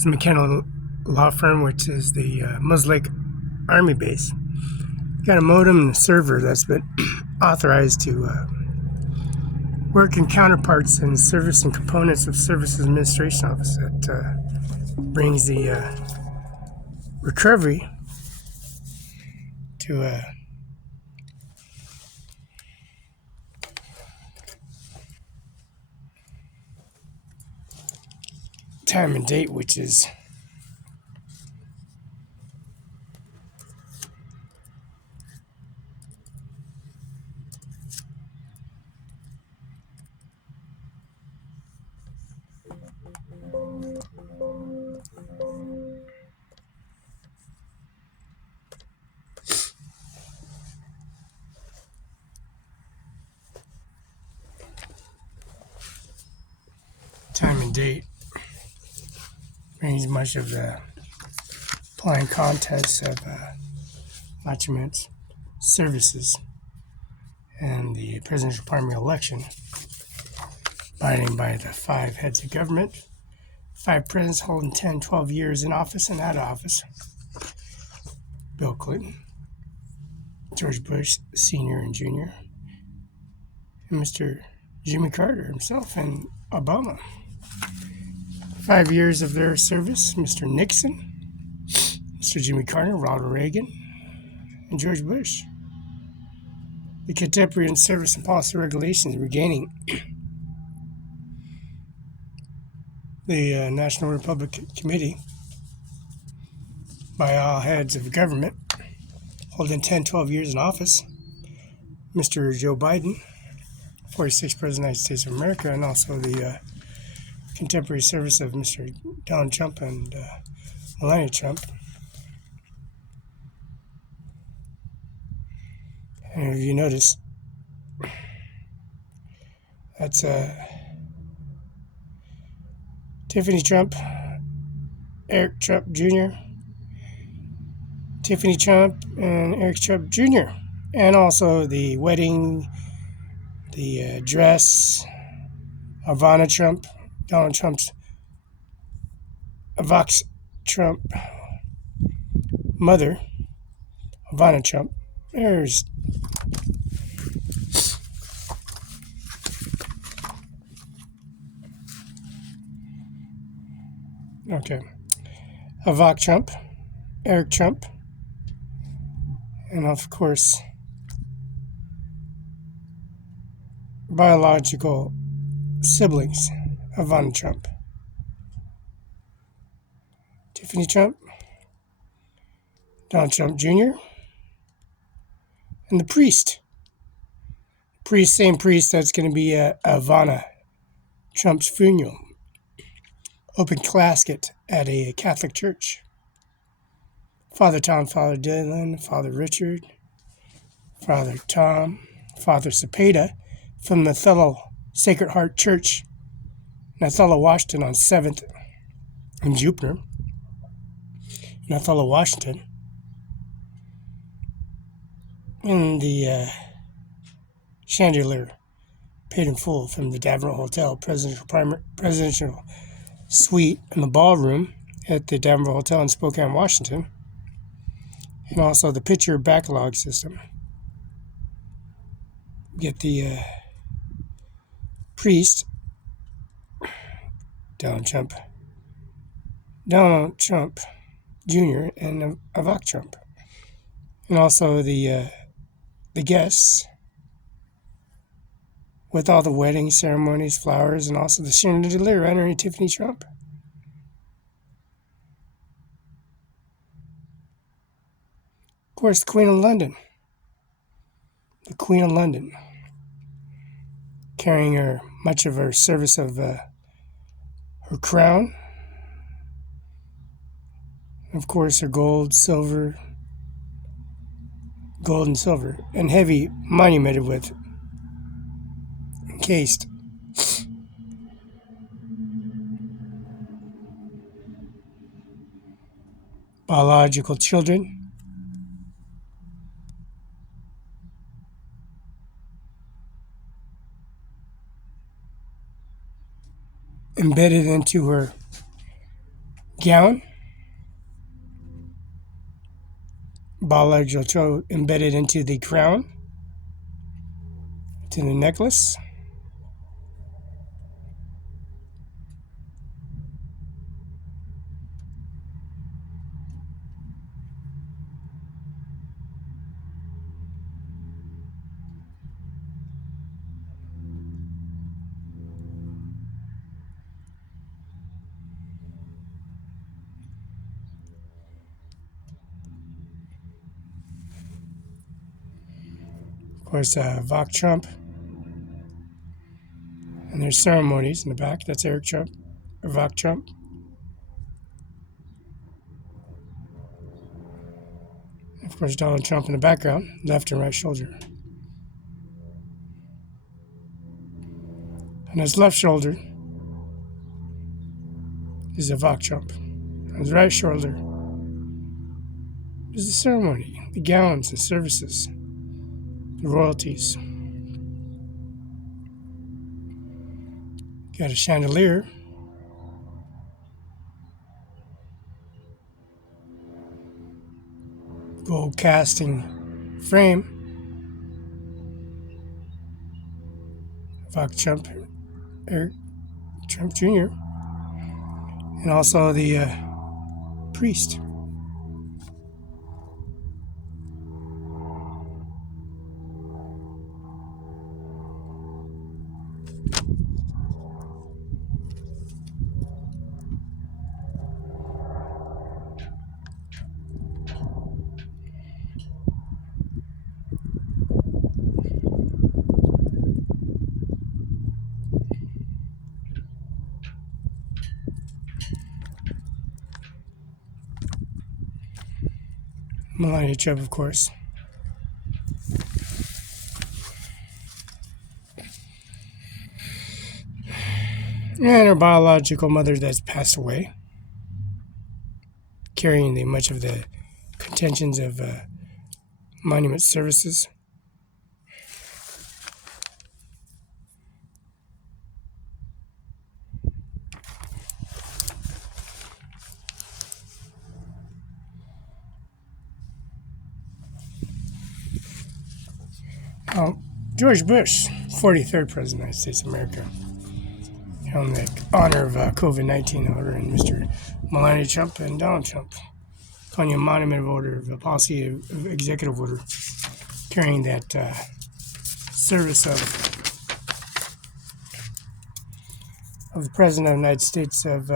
It's a mechanical law firm, which is the Lake Army base. Got a modem and a server that's been authorized to work in counterparts and service and components of Services Administration Office that brings the recovery to time and date, which is time and date brings much of the applying contests of documents, services, and the presidential primary election, abiding by the 5 heads of government, 5 presidents holding 10, 12 years in office and out of office. Bill Clinton, George Bush Sr. and Jr., and Mr. Jimmy Carter himself, and Obama. 5 years of their service, Mr. Nixon, Mr. Jimmy Carter, Ronald Reagan, and George Bush. The contemporary service and policy regulations regaining the National Republican Committee by all heads of government holding 10, 12 years in office. Mr. Joe Biden, 46th President of the United States of America, and also the contemporary service of Mr. Donald Trump and Melania Trump. And if you notice, that's Tiffany Trump, Eric Trump Jr., Tiffany Trump, and Eric Trump Jr., and also the wedding, the dress, Ivanka Trump, Donald Trump's Ivanka Trump mother, Ivanka Trump. There's Ivanka Trump, Eric Trump, and of course, biological siblings of Ivanka Trump. Tiffany Trump, Donald Trump Jr., and the priest. Same priest that's going to be Ivana Trump's funeral. Open casket at a Catholic church. Father Tom, Father Dylan, Father Richard, Father Tom, Father Cepeda from the Othello Sacred Heart Church in Othello, Washington on 7th and Jupiter in Othello, Washington. And the chandelier paid in full from the Davenport Hotel presidential suite in the ballroom at the Davenport Hotel in Spokane, Washington. And also the picture backlog system. Get the priest, Donald Trump Jr. and Ivanka Trump. And also the guests with all the wedding ceremonies, flowers, and also the chandelier honoring Tiffany Trump. Of course, the Queen of London. The Queen of London, carrying much of her service of her crown. Of course, her gold and silver, and heavy monumented with encased biological children, embedded into her gown, Barela embedded into the crown, to the necklace. Of course, Vok Trump. And there's ceremonies in the back. That's Eric Trump, or Vok Trump. Of course, Donald Trump in the background, left and right shoulder. On his left shoulder is a Vok Trump. On his right shoulder is the ceremony, the gowns, the services, the royalties. Got a chandelier. Gold casting frame. Vok Trump, Eric Trump Jr. And also the priest. Melania Trump, of course. And her biological mother that's passed away, carrying much of the contentions of monument services. George Bush, 43rd President of the United States of America, on the honor of COVID-19, ordering Mr. Melania Trump and Donald Trump, calling a monument of order, of a policy of executive order, carrying that service of the President of the United States, of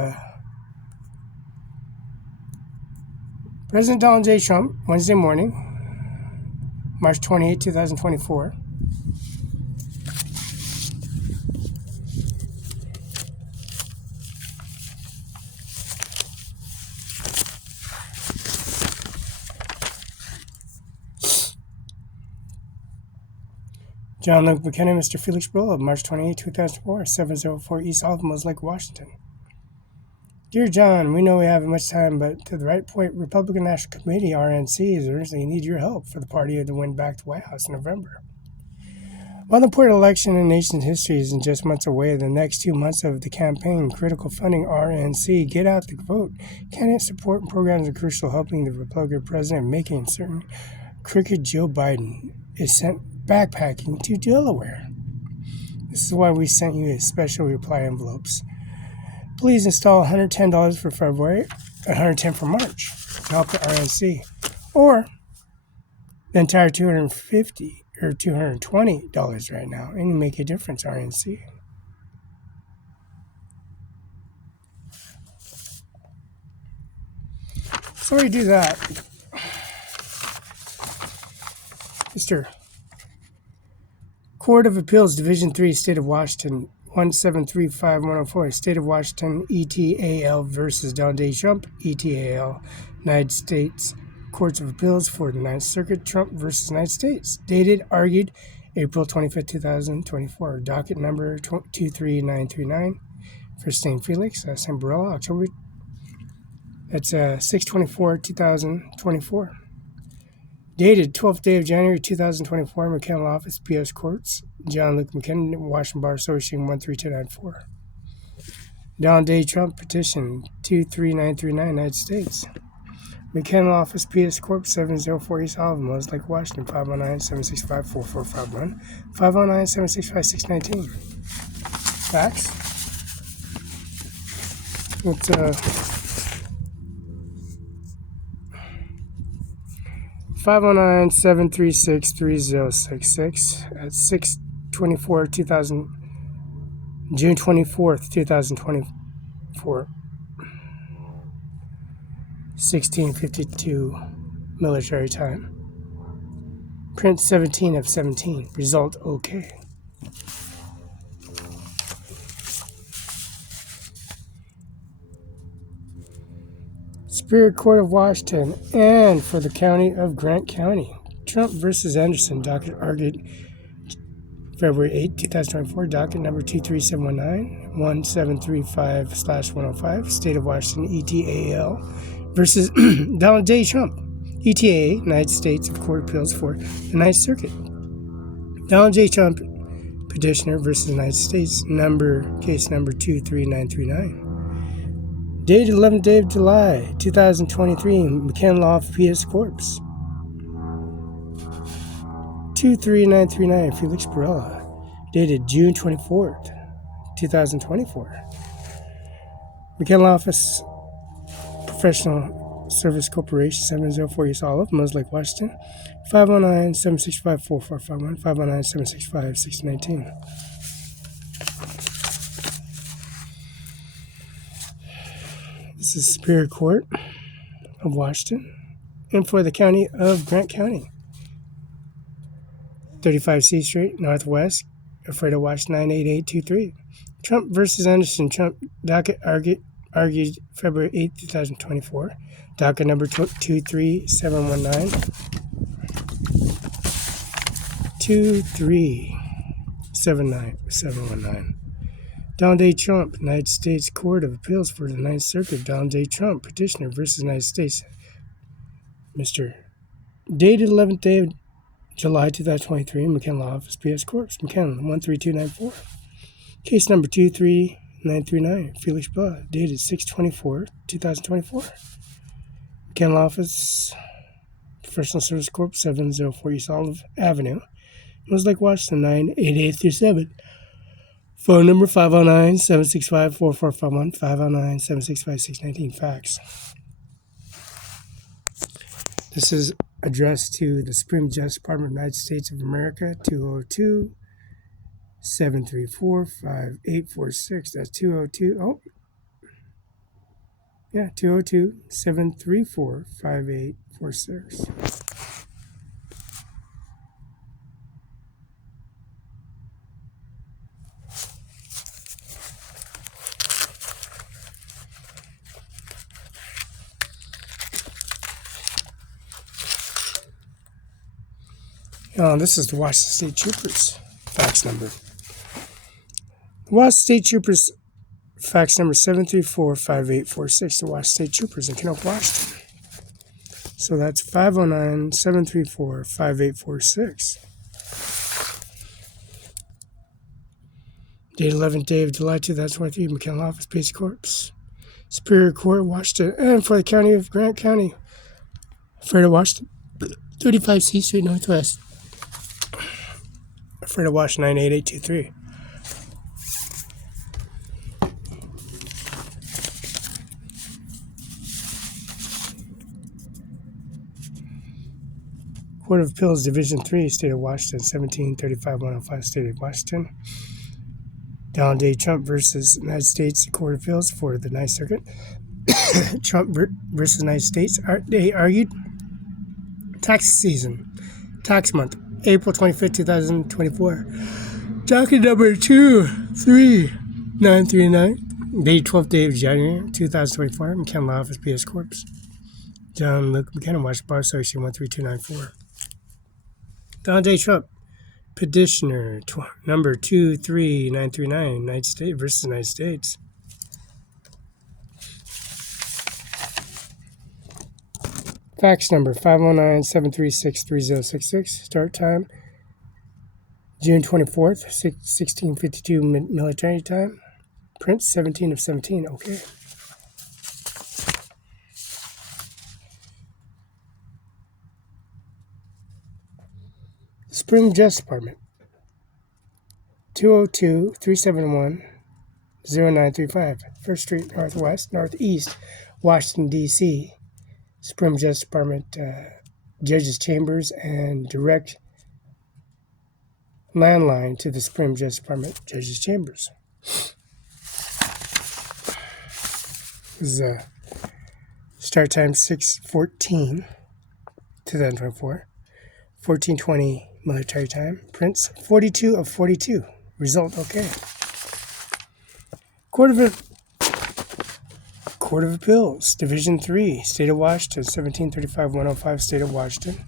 President Donald J. Trump, Wednesday morning, March 28, 2024. John Luke McKenna, Mr. Felix Barela, March 28, 2004, 704 East Alamos Lake, Washington. Dear John, we know we haven't much time, but to the right point, Republican National Committee, RNC, is urgently need your help for the party to win back the White House in November. While the important election in the nation's history is just months away, the next 2 months of the campaign, critical funding, RNC, get out the vote. Candidate support and programs are crucial, helping the Republican president making certain crooked Joe Biden is sent backpacking to Delaware. This is why we sent you a special reply envelopes. Please install $110 for February, $110 for March to help the RNC, or the entire $250 or $220 right now, and you make a difference, RNC. So we do that, Mr. Court of Appeals, Division 3, State of Washington, 1735104, State of Washington, ETAL versus Donald J. Trump, ETAL, United States Courts of Appeals for the Ninth Circuit, Trump versus United States. Dated, argued, April 25, 2024. Docket number 23939. First name Felix, last name Barela, October. That's 6/24/2024. Dated 12th day of January 2024, McKenna Office, P.S. Courts, John Luke McKenna, Washington Bar Association 13294. Donald J. Trump petition 23939 United States. McKenna Office, PS Corp. 704 East Olive, Mills Lake, Washington. 509-765-4451. 509-765-619. Facts. It's 509-736-3066 at 6/24/2000, June 24th, 2024. 16:52 military time. Print 17 of 17. Result okay. Superior Court of Washington and for the County of Grant County. Trump versus Anderson. Docket argued February 8, 2024. Docket number 23719 1735/105. State of Washington ETAL versus Donald J. Trump. ETA, United States of Court of Appeals for the Ninth Circuit. Donald J. Trump, petitioner versus United States, case number 23939. Dated 11th day of July, 2023, McKenna Law of PS Corp. 23939, Felix Barela. Dated June 24th, 2024. McKenna Office, Professional Service Corporation, 704 East Olive, Mills Lake, Washington. 509-765-4451, 509-765-619. This is Superior Court of Washington and for the County of Grant County. 35 C Street, Northwest, Alfredo, Washington, 98823. Trump versus Anderson. Trump docket argued February 8, 2024. Docket number 23719. 23719. Donald J. Trump, United States Court of Appeals for the Ninth Circuit. Donald J. Trump, petitioner versus United States. Mr. Dated 11th day of July 2023, McKenna Law Office, PS Corp. McKenna 13294. Case number 23939, Felix Blah, dated 6/24/2024. McKenna Law Office, Professional Service Corp. 704 East Olive Avenue. It was like Washington 98837. Phone number 509-765-4451, 509-765-619. Fax. This is addressed to the Supreme Justice Department of the United States of America, 202-734-5846. That's 202-734-5846. This is the Washington State Troopers fax number. Washington State Troopers fax number 734-5846. The Washington State Troopers in Kenoke, Washington. So that's 509-734-5846. Date 11th day of July 2023, McKenna Office, PS Corp. Superior Court, Washington, and for the County of Grant County. Alfredo, Washington, 35 C Street, Northwest. Alfredo, Washington, 98823. Court of Appeals, Division 3, State of Washington, 1735-105, State of Washington. Donald J. Trump versus United States Court of Appeals for the Ninth Circuit. Trump versus United States. They argued tax season, tax month, April 25th, 2024. Docket number 23939. Date 12th day of January 2024. McKenna Law Office, PS Corp. John Luke McKenna, Washington Bar Association, 13294. Donald J. Trump, petitioner number 23939, United States versus United States. Fax number 509-736-3066. Start time June 24th, 1652 military time. Prince, 17 of 17. Okay. Spring Justice Department. 202-371-0935. First Street, Northeast, Washington, D.C. Supreme Justice Department, Judges' Chambers, and direct landline to the Supreme Justice Department, Judges' Chambers. This is start time 6/14, 2024. 14:20 military time. Prince, 42 of 42. Result, okay. Court of Appeals, Division 3, State of Washington, 1735-105, State of Washington.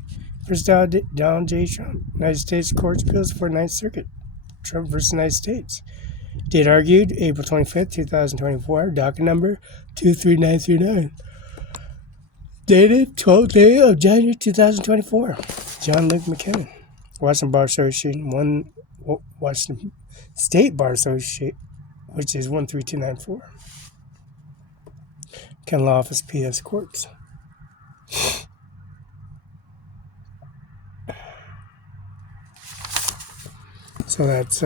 First Donald J. Trump, United States Court of Appeals for 9th Circuit. Trump versus United States. Date argued, April 25th, 2024. Docket number 23939. Dated 12th day of January 2024. John Luke McKinnon. Washington Bar Association, Washington State Bar Association, which is 13294. Ken Law Office, P.S. Courts. So that's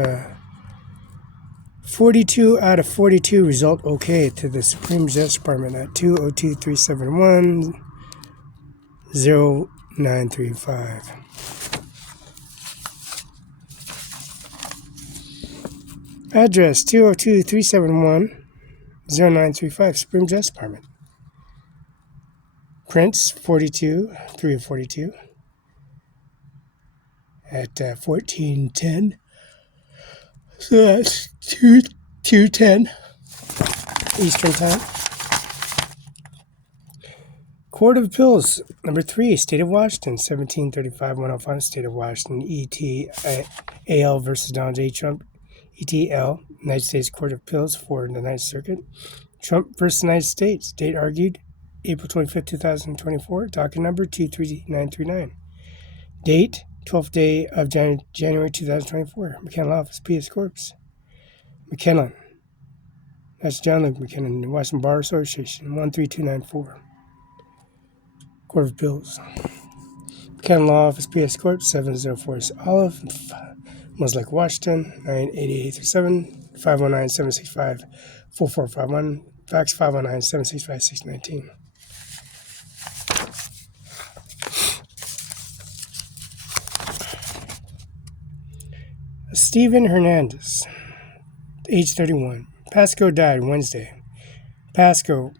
42 out of 42. Result okay to the Supreme Justice Department at 202-371-0935. Address 202-371-0935, Supreme Justice Department. Prince, 42, 3 of 42, at 14:10. So that's 2:10 Eastern Time. Court of Appeals, number 3, State of Washington, 1735-105, State of Washington, ETAL versus Donald J. Trump, ETL, United States Court of Appeals for the 9th Circuit. Trump versus United States, date argued, April 25th, 2024, docket number 23939. Date, 12th day of January 2024. McKinnon Office, P.S. Corps. McKinnon. That's John Luke McKinnon, Washington Bar Association, 13294. Court of Appeals. McKinnon Law Office, P.S. Corps, 704 Olive, Muslake, Washington, 98837, 519-765-4451, fax 519-765-619. Stephen Hernandez, age 31. Pasco died Wednesday. Pasco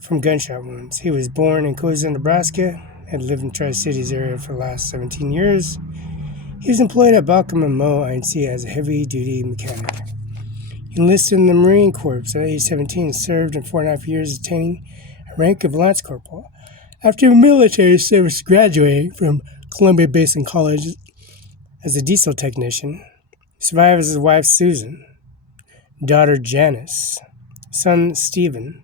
from gunshot wounds. He was born in Cozad, Nebraska, had lived in Tri-Cities area for the last 17 years. He was employed at Balcom and Moe INC as a heavy-duty mechanic. He enlisted in the Marine Corps at age 17 and served in 4.5 years, attaining a rank of Lance Corporal. After military service, graduating from Columbia Basin College as a diesel technician. He survives his wife Susan, daughter Janice, son Stephen,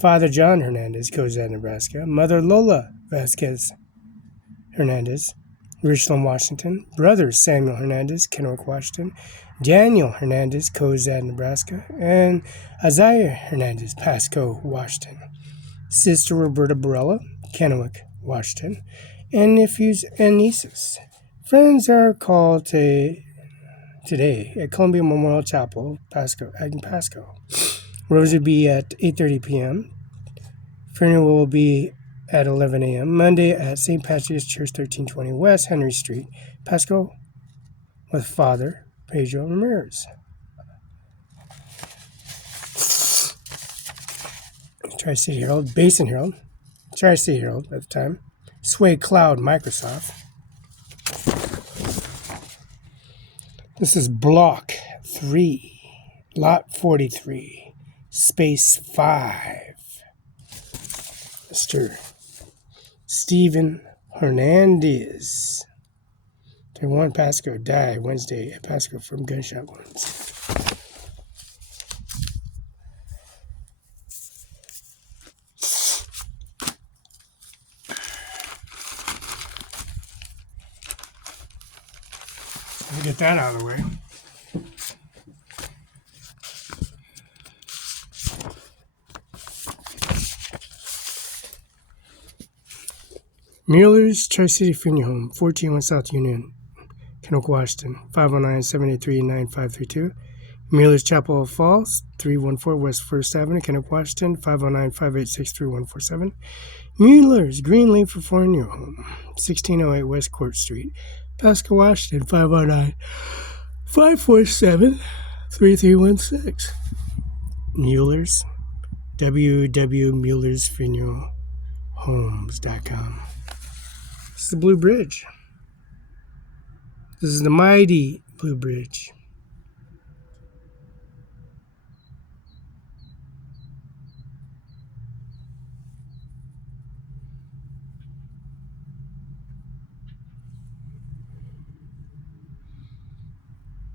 father John Hernandez, Cozad, Nebraska, mother Lola Vasquez Hernandez, Richland, Washington, brother Samuel Hernandez, Kennewick, Washington, Daniel Hernandez, Cozad, Nebraska, and Isaiah Hernandez, Pasco, Washington, sister Roberta Barela, Kennewick, Washington, and nephews and nieces. Friends are called today at Columbia Memorial Chapel, Pasco. Rose will be at 8:30 p.m. Funeral will be at 11 a.m. Monday at St. Patrick's Church, 1320 West Henry Street, Pasco, with Father Pedro Ramirez. Tri-City Herald, Basin Herald, Tri-City Herald at the time, Sway Cloud, Microsoft. This is Block 3, Lot 43, Space 5. Mr. Stephen Hernandez, 31, Pasco, died Wednesday at Pasco from gunshot wounds. Let me get that out of the way. Mueller's Tri-City Funeral Home, 1401 South Union, Kennewick, Washington, 509-783-9532. Mueller's Chapel Falls, 314 West 1st Avenue, Kennewick, Washington, 509-586-3147. Mueller's Green Leaf Funeral Home, 1608 West Court Street, Pasco, Washington, 509-547-3316. Mueller's, www.muellersfuneralhomes.com. This is the Blue Bridge. This is the mighty Blue Bridge.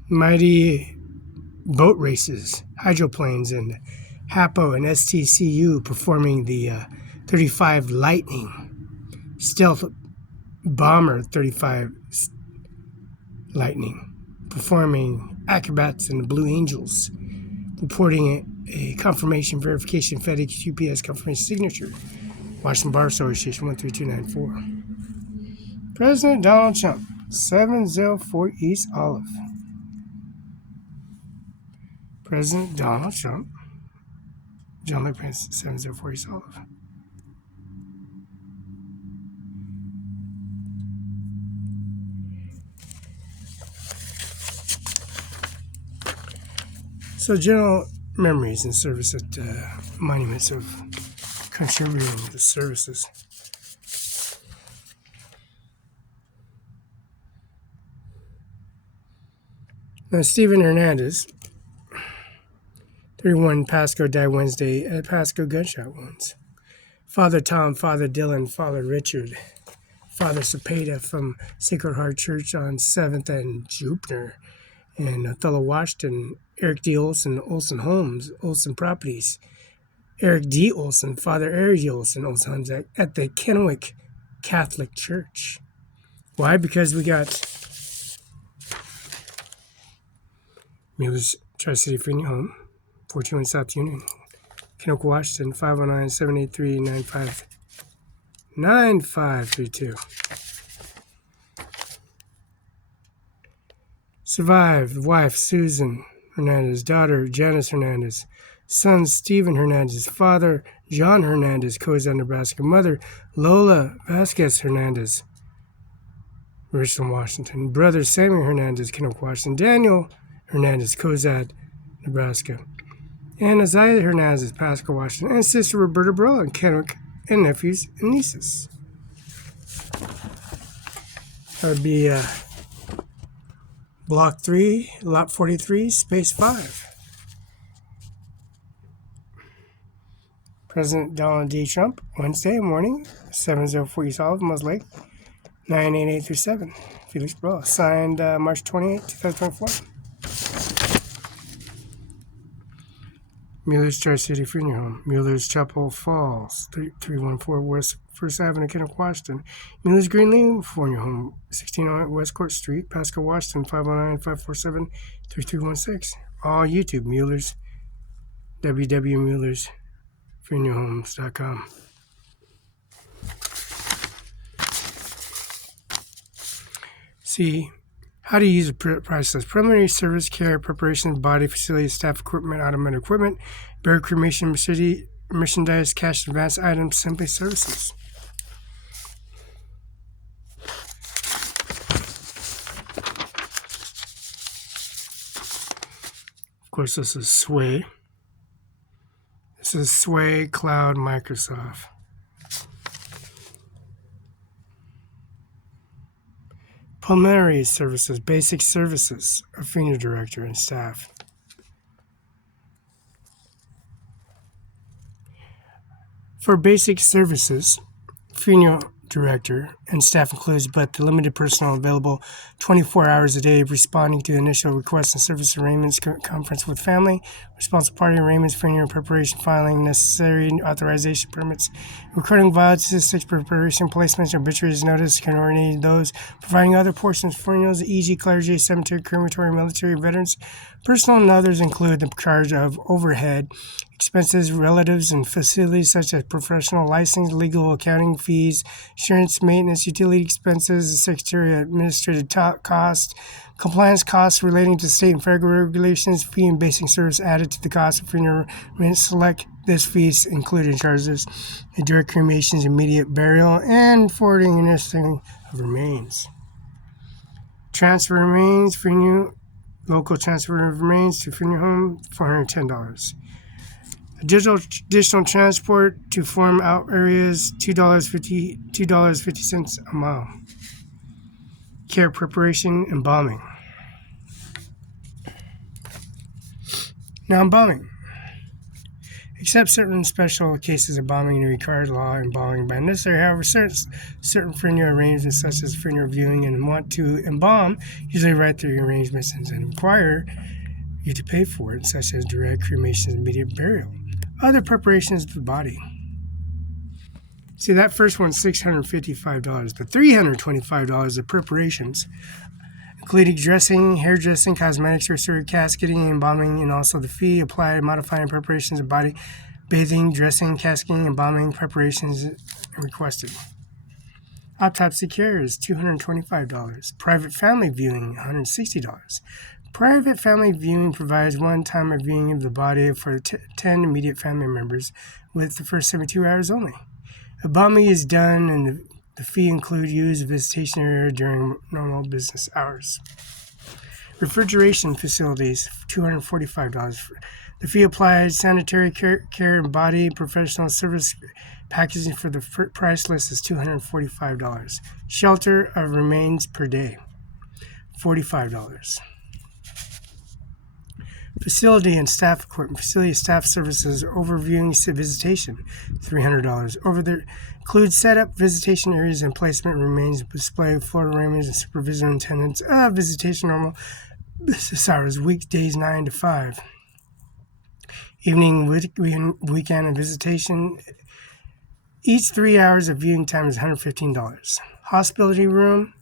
Mighty boat races, hydroplanes, and HAPO and STCU performing the 35 Lightning. Stealth Bomber 35 Lightning, performing acrobats and the Blue Angels, reporting a confirmation verification FedEx UPS confirmation signature. Washington Bar Association 13294. President Donald Trump, 704 East Olive. President Donald Trump, John Lee Prince, 704 East Olive. So, general memories and service at monuments of contributing to services. Now, Stephen Hernandez, 31 Pasco, died Wednesday at Pasco gunshot wounds. Father Tom, Father Dylan, Father Richard, Father Cepeda from Sacred Heart Church on 7th and Jupiter, and Othello, Washington, Eric D. Olson, Olson Homes, Olson Properties, Eric D. Olson, Father Eric D. Olson, Olson Homes at the Kennewick Catholic Church. Why? Because we got Mueller's Tri-City Funeral Home, 1401 South Union, Kennewick, Washington, 509-783-9532. Survived wife Susan Hernandez, daughter Janice Hernandez, son Stephen Hernandez, father John Hernandez, Cozad, Nebraska, mother Lola Vasquez Hernandez, Richland, Washington, brother Samuel Hernandez, Kennewick, Washington, Daniel Hernandez, Cozad, Nebraska, and Isaiah Hernandez, Pasco, Washington, and sister Roberta Barela in Kennewick, and nephews and nieces. That would be Block 3, Lot 43, Space 5. President Donald D. Trump, Wednesday morning, 704 East Olive, Mos Lake, 988-7. Felix Barela, signed March 28, 2024. Mueller's Tri-City Funeral Home, Mueller's Chapel Falls, 314 West 1st Avenue, Kennewick, Washington. Mueller's Green Leaf Funeral Home, 1608 West Court Street, Pasco, Washington, 509-547-3316. All YouTube, Mueller's, www.muellersfuneralhomes.com. See how to use a process: preliminary service, care, preparation, body, facility, staff, equipment, automated equipment, burial, cremation, merchandise, cash, advance items, simply services. Of course, this is Sway. This is Sway Cloud Microsoft. Pulmonary services, basic services, a funeral director and staff. For basic services, funeral director and staff includes but the limited personnel available 24 hours a day, responding to initial requests and service arrangements, conference with family, responsible party arrangements, funeral preparation, filing necessary authorization permits, recording vital statistics, preparation, placements, obituaries, notice, coordinating those, providing other portions of funerals, e.g. clergy, cemetery, crematory, military, veterans. Personal and others include the charge of overhead, expenses, relatives, and facilities such as professional license, legal, accounting fees, insurance, maintenance, utility expenses, secretary administrative costs, compliance costs relating to state and federal regulations, fee and basic service added to the cost of funeral arrangements. Select this fees included charges, direct cremations, immediate burial, and forwarding and nesting of remains. Transfer remains, funeral, local transfer of remains to funeral home, $410. Additional transport to farm out areas, $2.50 a mile. Care preparation, embalming. Now, embalming. Except certain special cases of embalming requires law embalming by necessary. However, certain funeral arrangements, such as funeral viewing and want to embalm, usually write their arrangements and require you to pay for it, such as direct cremation and immediate burial. Other preparations of the body. See, that first one's $655, but $325 of preparations, including dressing, hairdressing, cosmetics, surgery, casketing, embalming, and also the fee applied, modifying preparations of body, bathing, dressing, casketing, embalming preparations requested. Autopsy care is $225. Private family viewing, $160. Private family viewing provides one time of viewing of the body for 10 immediate family members with the first 72 hours only. Embalming is done and the fee includes use of visitation area during normal business hours. Refrigeration facilities, $245. The fee applies sanitary care and body professional service packaging for the price list is $245. Shelter of remains per day, $45. Facility and staff equipment. Facility staff services overviewing visitation, $300. Includes setup, visitation areas, and placement remains, display of floor arrangements, and supervision and attendance of visitation normal business hours, weekdays 9 to 5. Evening, weekend, and visitation. Each 3 hours of viewing time is $115. Hospitality room,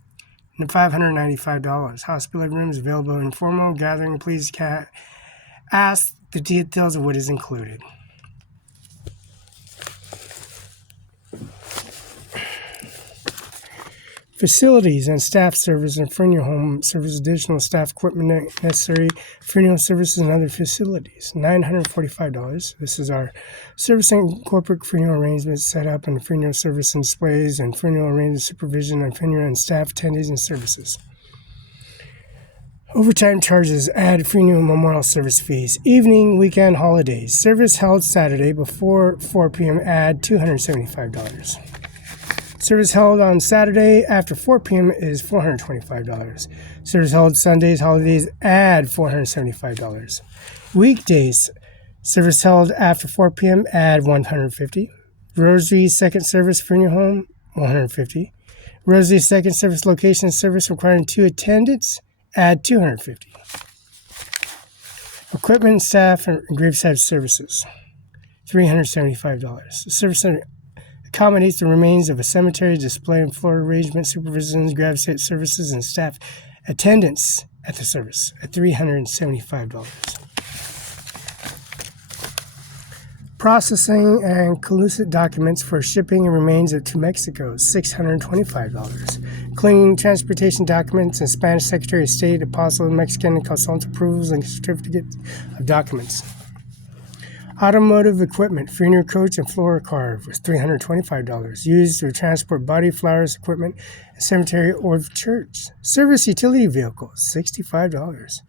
$595. Hospitality room is available in informal gathering. Please ask the details of what is included. Facilities and staff service and funeral home service, additional staff equipment necessary, funeral services and other facilities, $945. This is our servicing corporate funeral arrangements set up and funeral service and displays and funeral arrangement supervision and funeral and staff attendees and services. Overtime charges, add funeral memorial service fees, evening, weekend, holidays, service held Saturday before 4 p.m., add $275. Service held on Saturday after 4 p.m. is $425. Service held Sundays, holidays, add $475. Weekdays, service held after 4 p.m., add $150. Rosary second service funeral home, $150. Rosary second service location service requiring 2 attendants, add $250. Equipment, staff, and graveside services, $375. The service center accommodates the remains of a cemetery, display and floor arrangement, supervisions, gravesite services, and staff attendance at the service at $375. Processing and collusive documents for shipping and remains to Mexico, $625. Cleaning transportation documents and Spanish Secretary of State, Apostle, Mexican, and consultant approvals and certificates of documents. Automotive equipment, funeral coach and floor car was $325. Used to transport body, flowers, equipment, and cemetery or church. Service utility vehicle, $65.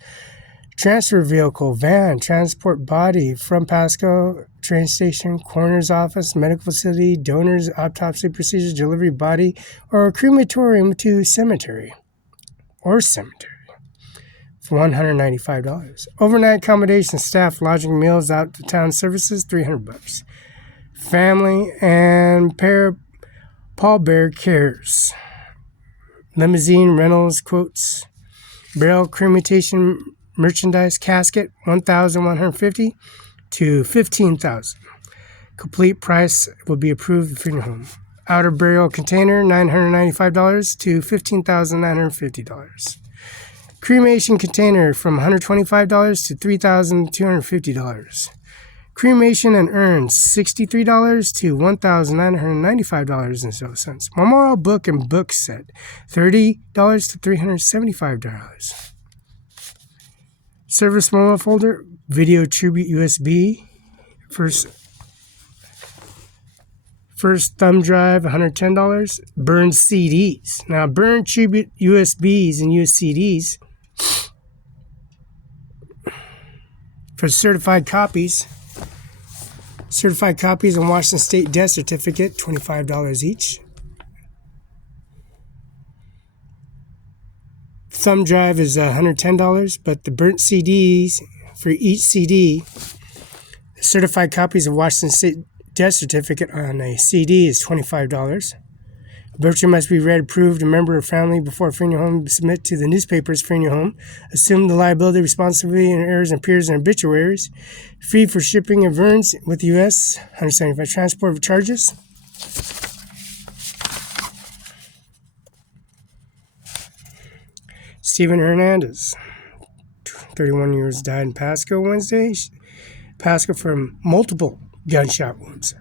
Transfer vehicle, van, transport body from Pasco, train station, coroner's office, medical facility, donors, autopsy procedures, delivery body, or crematorium to cemetery or cemetery. For $195. Overnight accommodation, staff, lodging, meals, out to town services, $300. Family and pallbearer cares. Limousine rentals, quotes. Barrel cremation merchandise casket, $1,150 to $15,000. Complete price will be approved at the funeral home. Outer burial container, $995 to $15,950. Cremation container from $125 to $3,250. Cremation and urns, $63 to $1,995.07. Memorial book and book set, $30 to $375. Service memorial folder, video tribute USB, first thumb drive, $110. Burn CDs. Now, burn tribute USBs and USCDs for certified copies. Certified copies and Washington State death certificate, $25 each. Thumb drive is $110, but the burnt CDs for each CD, certified copies of Washington State death certificate on a CD is $25. Obituary must be read, approved, a member of family before freeing your home. Submit to the newspapers freeing your home. Assume the liability, responsibility, and errors and appears in obituaries. Free for shipping of urns with the U.S. $175 transport charges. Stephen Hernandez, 31 years, died in Pasco Wednesday. Pasco from multiple gunshot wounds.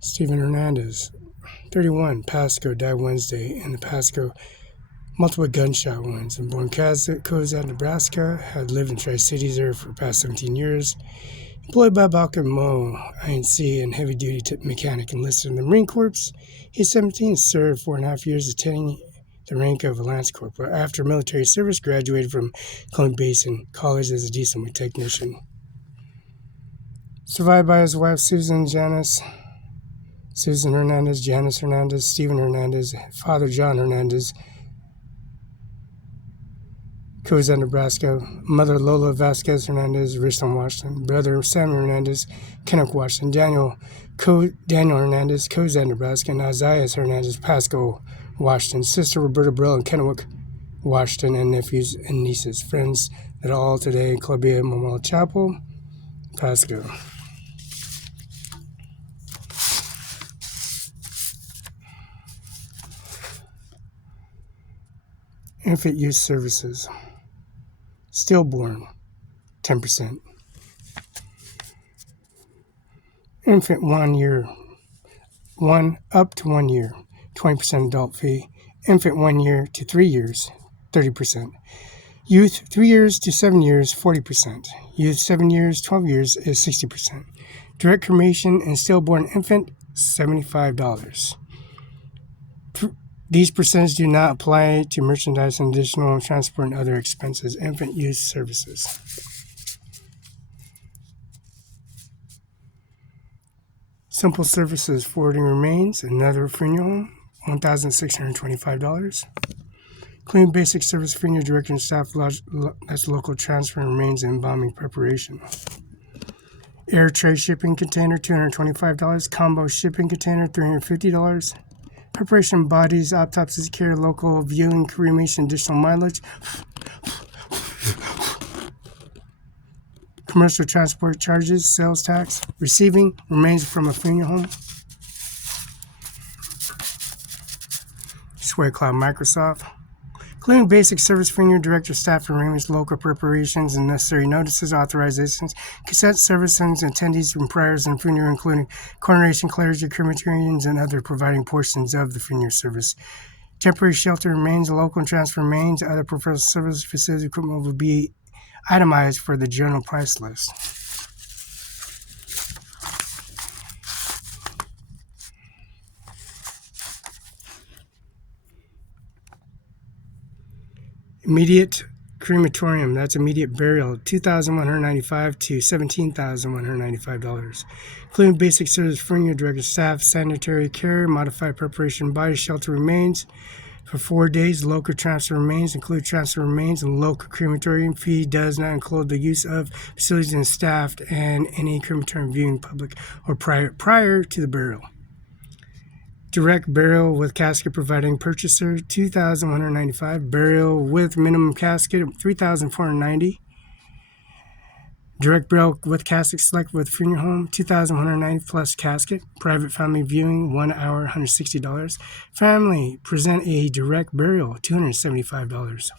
Stephen Hernandez, 31, Pasco, died Wednesday in the Pasco, multiple gunshot wounds. And born Cozad, Nebraska, had lived in Tri-Cities area for the past 17 years. Employed by CIMARON5INC and heavy-duty mechanic, enlisted in the Marine Corps. He's 17, served 4.5 years, attaining the rank of a Lance Corporal. After military service, graduated from Columbia Basin College as a diesel technician. Survived by his wife, Susan Hernandez, Janice Hernandez, Stephen Hernandez, father John Hernandez, Cozad, Nebraska, mother Lola Vasquez Hernandez, Richland, Washington, brother Samuel Hernandez, Kennewick, Washington, Daniel Hernandez, Cozad, Nebraska, and Isaiah Hernandez, Pasco, Washington, sister Roberta Barela in Kennewick, Washington, and nephews and nieces, friends that are all today in Columbia Memorial Chapel, Pasco. Infant Youth Services. Stillborn, 10%. Infant 1 year, up to 1 year, 20% adult fee. Infant 1 year to 3 years, 30%. Youth 3 years to 7 years, 40%. Youth 7 years, 12 years is 60%. Direct cremation and stillborn infant, $75. These percentages do not apply to merchandise and additional transport and other expenses. Infant use services. Simple services, forwarding remains, another funeral home, $1,625. Clean basic service funeral director and staff, that's local transfer and remains and embalming preparation. Air tray shipping container, $225. Combo shipping container, $350. Preparation of bodies, autopsy care, local viewing, cremation, additional mileage. Commercial transport charges, sales tax. Receiving remains from a funeral home. Sway Cloud Microsoft. Including basic service funeral director, staff arrangements, local preparations, and necessary notices, authorizations, consent services, attendees and prayers and funeral, including coronation, clergy, crematorians, and other providing portions of the funeral service. Temporary shelter remains, local and transfer remains, other professional service facility equipment will be itemized for the general price list. Immediate crematorium, that's immediate burial, $2,195 to $17,195, including basic service funeral director, staff, sanitary care, modified preparation, body shelter remains for 4 days. Local transfer remains include transfer remains, and local crematorium fee does not include the use of facilities and staff and any crematorium viewing public or prior to the burial. Direct burial with casket providing purchaser, $2,195. Burial with minimum casket, $3,490. Direct burial with casket select with funeral home, $2,190 plus casket. Private family viewing, 1 hour, $160. Family present a direct burial, $275.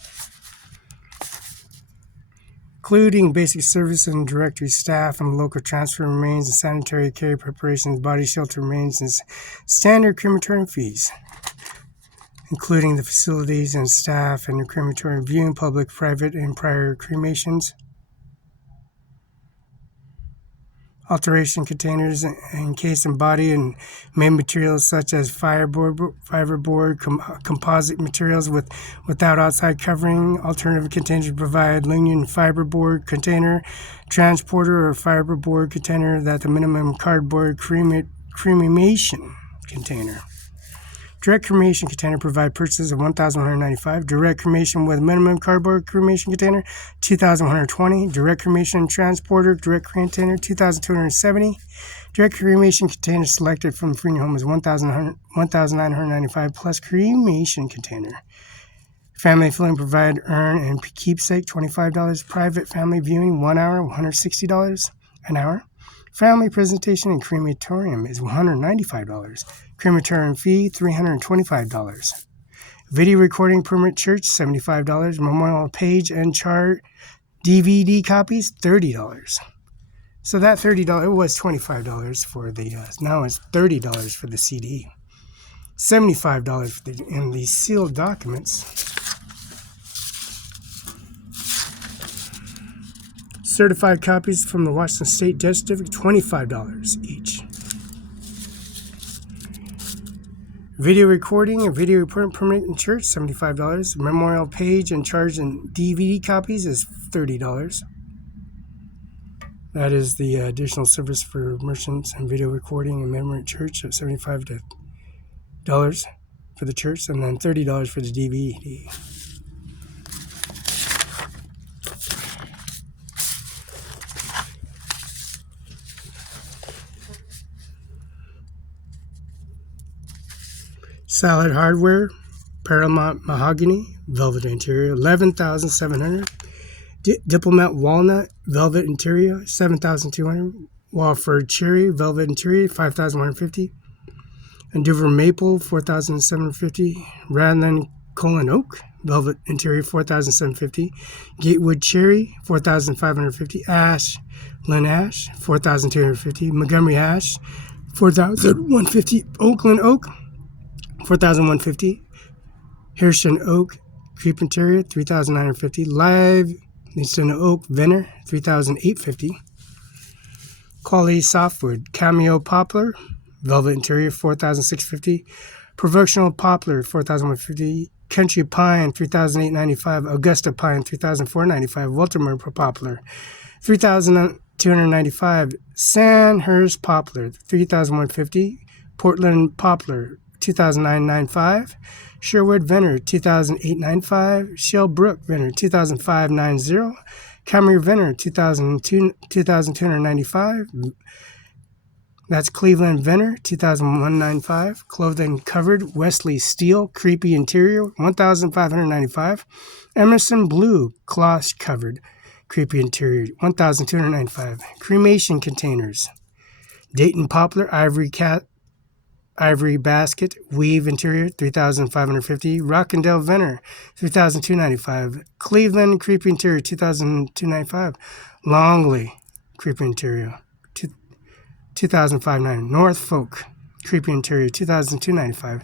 Including basic service and directory staff and local transfer remains and sanitary care preparations, body shelter remains, and standard crematorium fees, including the facilities and staff and the crematorium viewing, public, private, and prior cremations. Alteration containers encased in body and main materials such as fiberboard, composite materials without outside covering. Alternative containers provide linear fiberboard container, transporter, or fiberboard container that the minimum cardboard cremation container. Direct cremation container provide purchases of $1,195. Direct cremation with minimum cardboard cremation container, $2,120. Direct cremation transporter, direct container, $2,270. Direct cremation container selected from the funeral home is $1,995 plus cremation container. Family filling provide urn and keepsake, $25. Private family viewing, 1 hour, $160 an hour. Family presentation and crematorium is $195. Crematorium fee, $325. Video recording permit church, $75. Memorial page and chart DVD copies, $30. So that $30, it was $25 for the, now it's $30 for the CD. $75 in the sealed documents. Certified copies from the Washington State Death Certificate, $25 each. Video recording and video permit in church, $75. Memorial page and charge and DVD copies is $30. That is the additional service for merchants and video recording and memory at church at $75 for the church, and then $30 for the DVD. Salad hardware, Paramount mahogany, velvet interior, $11,700. Diplomat walnut, velvet interior, $7,200. Walford cherry, velvet interior, $5,150. Andover maple, $4,750. Radland Colin oak, velvet interior, $4,750. Gatewood cherry, $4,550. Ash, Lynn ash, $4,250. Montgomery ash, $4,150. Oakland oak, $4,150. Harrison oak, creep interior, $3,950. Live Eastern oak veneer, $3,850. Quality softwood cameo poplar, velvet interior, $4,650. Provincial poplar, 4,150. Country pine, 3,895. Augusta pine, 3,495. Wiltimer poplar, 3,295. Sandhurst poplar, 3,150. Portland poplar, 2,995. Sherwood Venner, 2,895. Shellbrook Venner, 2,590. Camry Venner, 2,295. That's Cleveland Venner, 2,195. Clothing covered, Wesley Steel, creepy interior, 1,595. Emerson Blue, cloth covered, creepy interior, 1,295. Cremation containers, Dayton Poplar, ivory basket, weave interior, 3,550. Rockandale Venner, 3,295. Cleveland creepy interior, 2,295. Longley creepy interior, 2,590. Norfolk creepy interior, 2,295.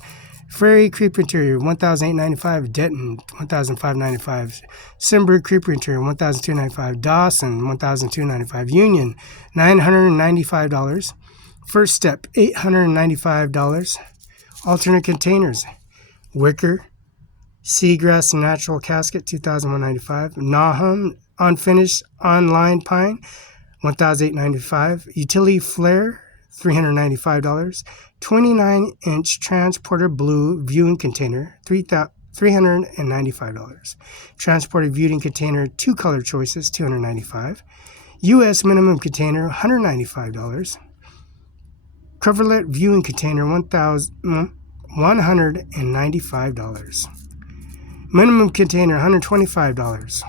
Ferry creepy interior, 1,895. Denton, 1,595. Simberg creepy interior, 1,295. Dawson, 1,295. Union, $995. First Step, $895. Alternate containers, Wicker, Seagrass Natural Casket, $2,195. Nahum Unfinished Online Pine, $1,895. Utility Flare, $395. 29-inch Transporter Blue Viewing Container, $395. Transporter Viewing Container, 2 color choices, $295. U.S. minimum container, $195. Coverlet Viewing Container, $195. Minimum container, $125.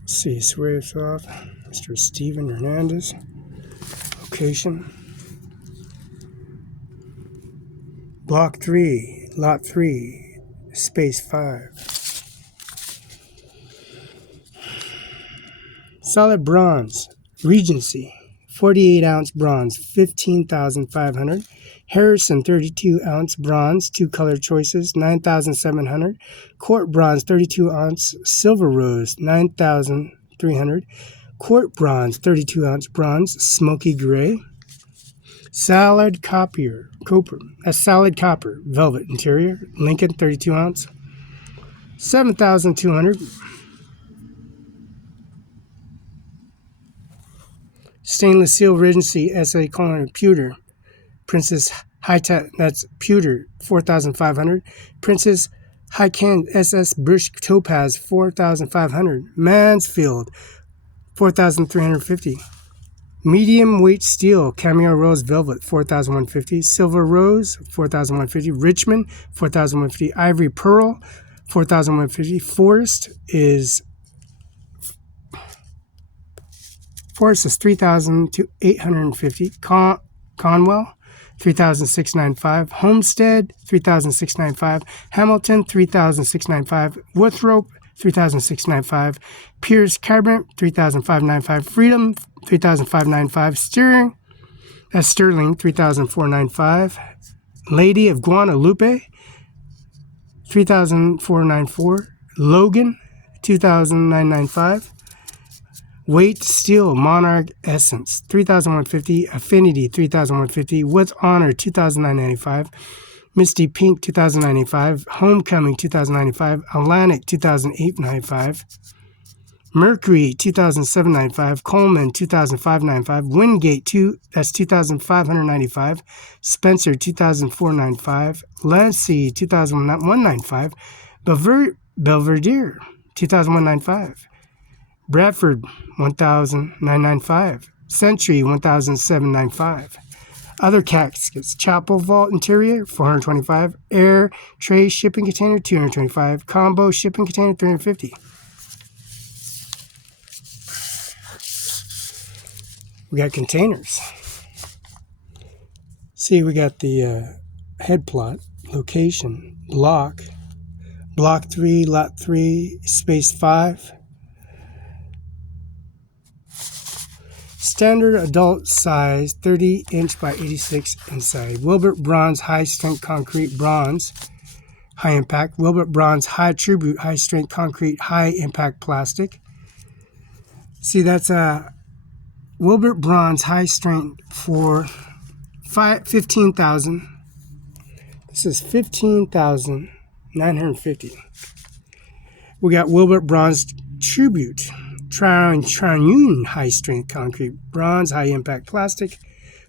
Let's see, swears off. Mr. Steven Hernandez. Location. Block 3, Lot 3, Space 5. Solid bronze, Regency, 48-ounce bronze, $15,500. Harrison, 32-ounce bronze, 2 color choices, $9,700. Quart bronze, 32-ounce silver rose, $9,300. Quart bronze, 32-ounce bronze, smoky gray. Solid copper, velvet interior, Lincoln, 32-ounce, $7,200. Stainless steel Regency SA pewter, Princess High-Tech, that's pewter, $4,500. Princess High-Can SS Bush Topaz, $4,500. Mansfield, $4,350. Medium weight steel Cameo Rose Velvet, $4,150. Silver Rose, $4,150. Richmond, $4,150. Ivory Pearl, $4,150. Forest is $3,850. Conwell, $3,695. Homestead, $3,695. Hamilton, $3,695. Withrope, $3,695. Pierce Cabinet, $3,595. Freedom, $3,595. Sterling, $3,495. Lady of Guadalupe, $3,494. Logan, $2,995. Weight Steel Monarch Essence, $3,150. Affinity, $3,150. With Honor, $2,995. Misty Pink, $2,095. Homecoming, $2,095. Atlantic, $2,895. Mercury, $2,795. Coleman, $2,595. Wingate, that's $2,595. Spencer, $2,495. Lancy, $2,195. Belvedere, $2,195. Bradford, $1,995. Century, $1,795. Other caskets, Chapel Vault Interior, $425. Air Tray Shipping Container, $225. Combo Shipping Container, $350. We got containers. See, we got the head plot, location, block 3, lot 3, space 5. Standard adult size, 30-inch by 86 inside. Wilbert Bronze high strength concrete bronze, high impact. Wilbert Bronze high tribute, high strength concrete, high impact plastic. See, that's Wilbert Bronze High Strength for $15,000. This is $15,950. We got Wilbert Bronze Tribute Triune High Strength Concrete Bronze High Impact Plastic,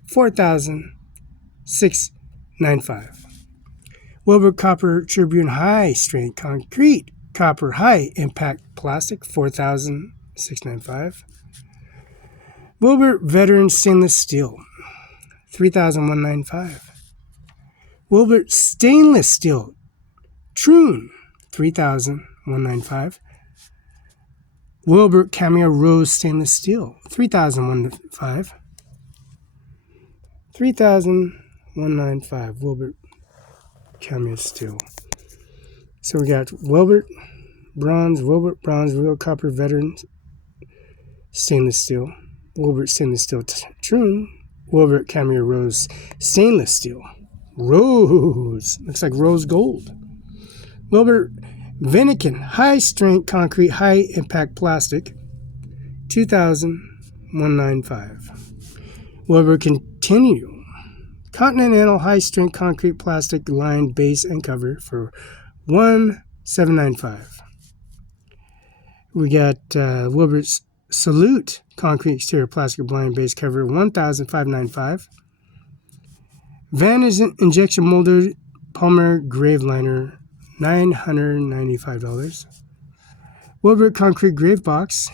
$4,695. Wilbert Copper Tribune High Strength Concrete Copper High Impact Plastic, $4,695. Wilbert Veteran Stainless Steel, $3,195. Wilbert Stainless Steel Troon, $3,195. Wilbert Cameo Rose Stainless Steel, $3,195. $3,195 Wilbert Cameo Steel. So we got Wilbert Bronze, Real Copper Veteran Stainless Steel, Wilbert Stainless Steel Troon, Wilbert Cameo Rose Stainless Steel. Rose. Looks like rose gold. Wilbert Vinikin High Strength Concrete High Impact Plastic, $2,195. Wilbert Continental High Strength Concrete Plastic Lined Base and Cover for $1,795. We got Wilbert's Salute Concrete Exterior Plastic Blind Base Cover, $1,595. Van Injection Molded Polymer Grave Liner, $995. Wilbert Concrete Grave Box,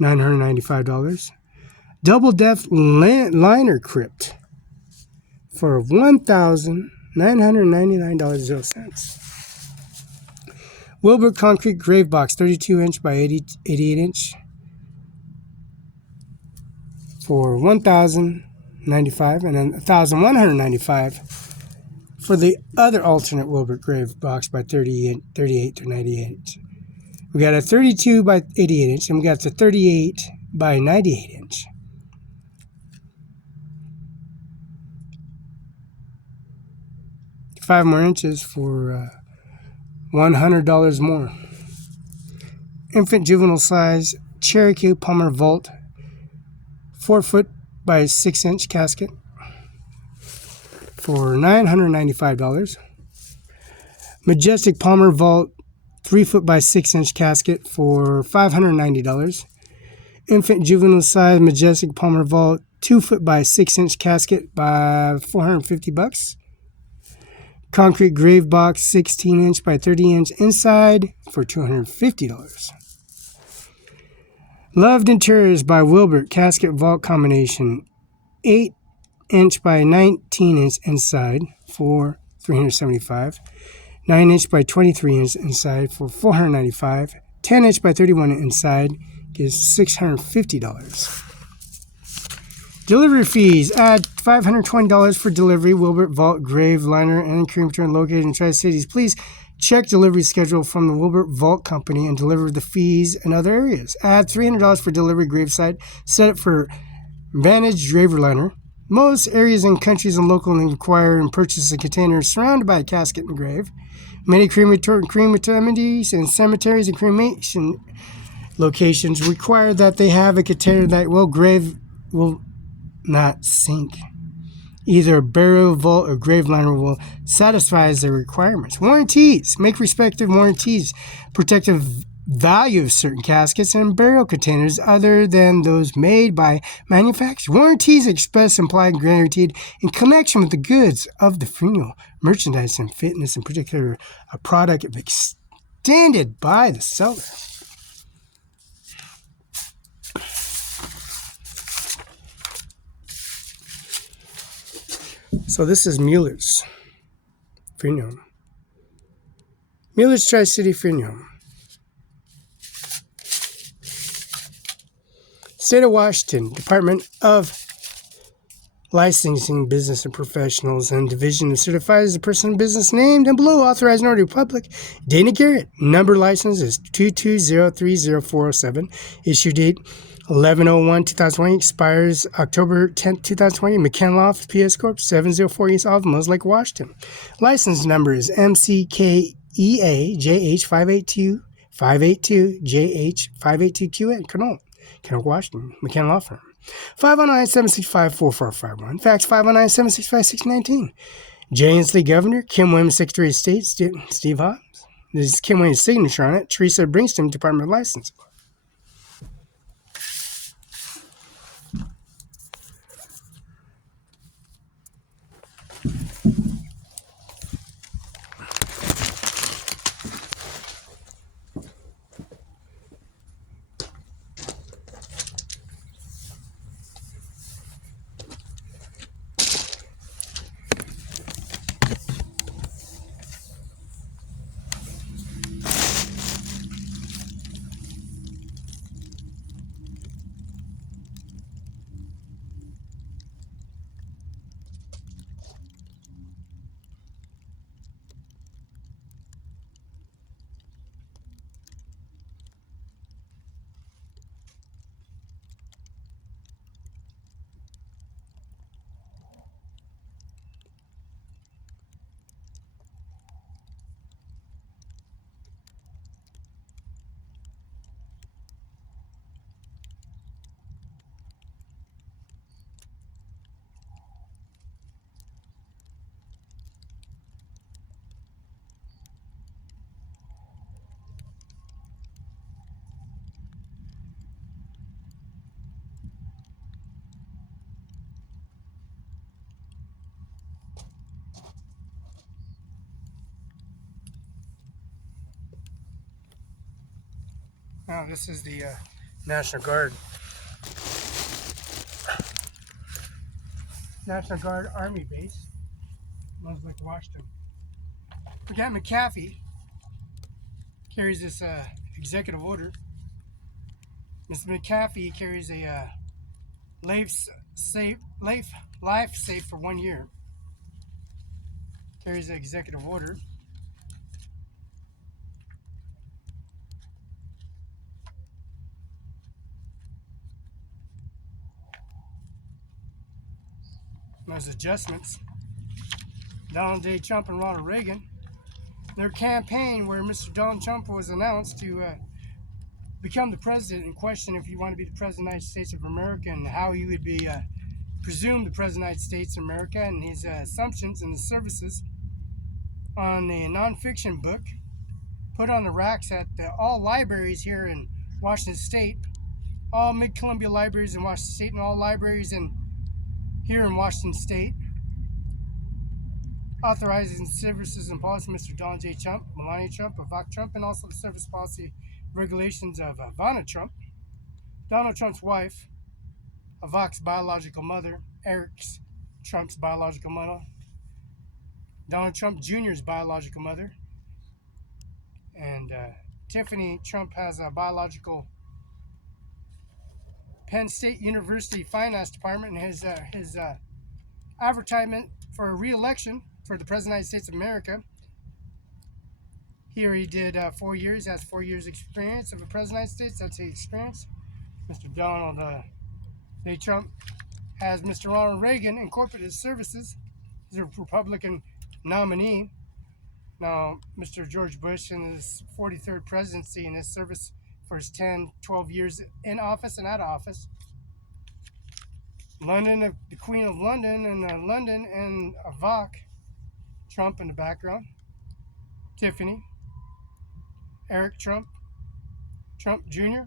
$995. Double Depth Liner Crypt for $1,999.00. Wilbert Concrete Grave Box, 32-inch by 88-inch for $1,095, and then $1,195 for the other alternate Wilbert Grave Box by 38 to 98. We got a 32 by 88 inch, and we got the 38 by 98 inch. $5 more inches for $100 more. Infant juvenile size Cherokee Palmer Vault, 4 foot by 6 inch casket for $995. Majestic Palmer Vault, 3 foot by 6 inch casket for $590. Infant juvenile size Majestic Palmer Vault, 2 foot by 6 inch casket by $450. Concrete Grave Box, 16 inch by 30 inch inside for $250. Loved Interiors by Wilbert Casket Vault Combination, 8 inch by 19 inch inside for $375. 9 inch by 23 inch inside for $495. 10 inch by 31 inside is $650. Delivery fees, add $520 for delivery. Wilbert Vault Grave Liner and Crematorium located in Tri-Cities. Please check delivery schedule from the Wilbert Vault Company and deliver the fees in other areas. Add $300 for delivery gravesite. Set it for Vantage Graver Liner. Most areas and countries and locally require and purchase a container surrounded by a casket and grave. Many crematories and cemeteries and cremation locations require that they have a container that grave will not sink. Either a burial vault or grave liner will satisfy their requirements. Warranties. Make respective warranties. Protective value of certain caskets and burial containers other than those made by manufacturers. Warranties express, implied, and guaranteed in connection with the goods of the funeral merchandise and fitness, in particular a product extended by the seller. So this is Mueller's Funeral Home. Mueller's Tri-City Funeral Home. State of Washington, Department of Licensing, Business and Professionals, and Division of Certified as a person and business named and below authorized notary public. Dana Garrett. Number license is 220300407. Issue date 11/01/2020. Expires October 10th, 2020. McKenloff, PS Corp. 704 East Altamont, Lake Washington. License number is MCKEA JH582 582 JH582QN. Canola. Kenneth Washington, McKenna Law Firm. 509-765-4451. Fax 509-765-619. Jay Inslee, Governor. Kim Williams, Secretary of State. Steve Hobbs. This is Kim Williams' signature on it. Teresa Bringston, Department of Licensing. Now, this is the National Guard Army base, Brunswick, Washington. Lieutenant McAfee carries this executive order. Mr. McAfee carries a life safe for 1 year. Carries an executive order. Those adjustments. Donald J. Trump and Ronald Reagan. Their campaign, where Mr. Donald Trump was announced to become the president, and question if you want to be the president of the United States of America and how he would be presumed the president of the United States of America, and his assumptions and his services on a nonfiction book put on the racks at all libraries here in Washington State, all Mid-Columbia libraries in Washington State, and all libraries here in Washington State. Authorizing services and policy of Mr. Donald J. Trump, Melania Trump, Ivanka Trump, and also the service policy regulations of Ivanka Trump, Donald Trump's wife, Ivanka's biological mother, Eric Trump's biological mother, Donald Trump Jr.'s biological mother, and Tiffany Trump has a biological Penn State University Finance Department, and his advertisement for a re-election for the President of the United States of America. Here he did 4 years, has 4 years experience of the President of the United States. That's his experience. Mr. Donald J. Trump has Mr. Ronald Reagan incorporated his services. He's a Republican nominee. Now, Mr. George Bush in his 43rd presidency in his service for his 12 years in office and out of office. London, the Queen of London, and London, and Ivanka Trump in the background. Tiffany, Eric Trump, Trump Jr.,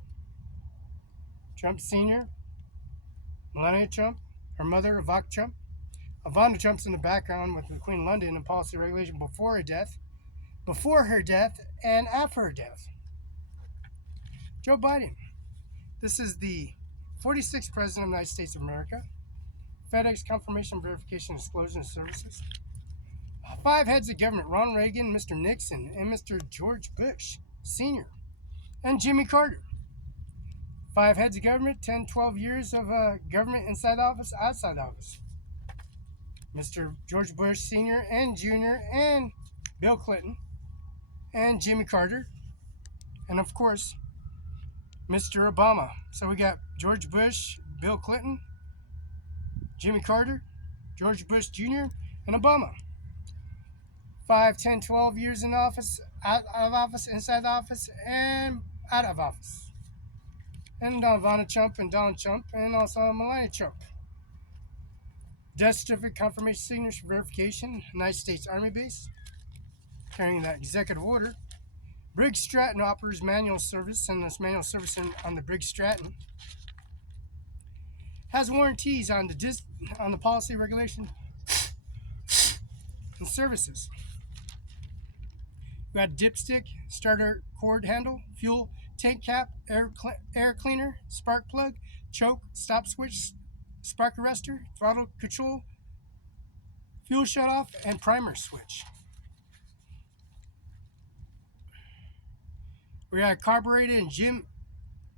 Trump Sr., Melania Trump, her mother, Ivanka Trump. Ivanka Trump's in the background with the Queen of London and policy regulation before her death, and after her death. Joe Biden. This is the 46th President of the United States of America. FedEx Confirmation Verification Disclosure Services. 5 heads of government: Ronald Reagan, Mr. Nixon, and Mr. George Bush Sr., and Jimmy Carter. 5 heads of government, 10-12 years of government inside office, outside office. Mr. George Bush Sr. and Jr., and Bill Clinton, and Jimmy Carter, and of course, Mr. Obama. So we got George Bush, Bill Clinton, Jimmy Carter, George Bush Jr., and Obama. 5, 10, 12 years in office, out of office, inside office, and out of office. and Ivana Trump and Donald Trump, and also Melania Trump. Death certificate confirmation signature verification, United States Army base, carrying that executive order. Briggs Stratton offers manual service, and this manual service on the Briggs Stratton has warranties on the policy, regulation, and services. We got dipstick, starter cord handle, fuel tank cap, air cleaner, spark plug, choke, stop switch, spark arrestor, throttle control, fuel shutoff, and primer switch. We got carbureted and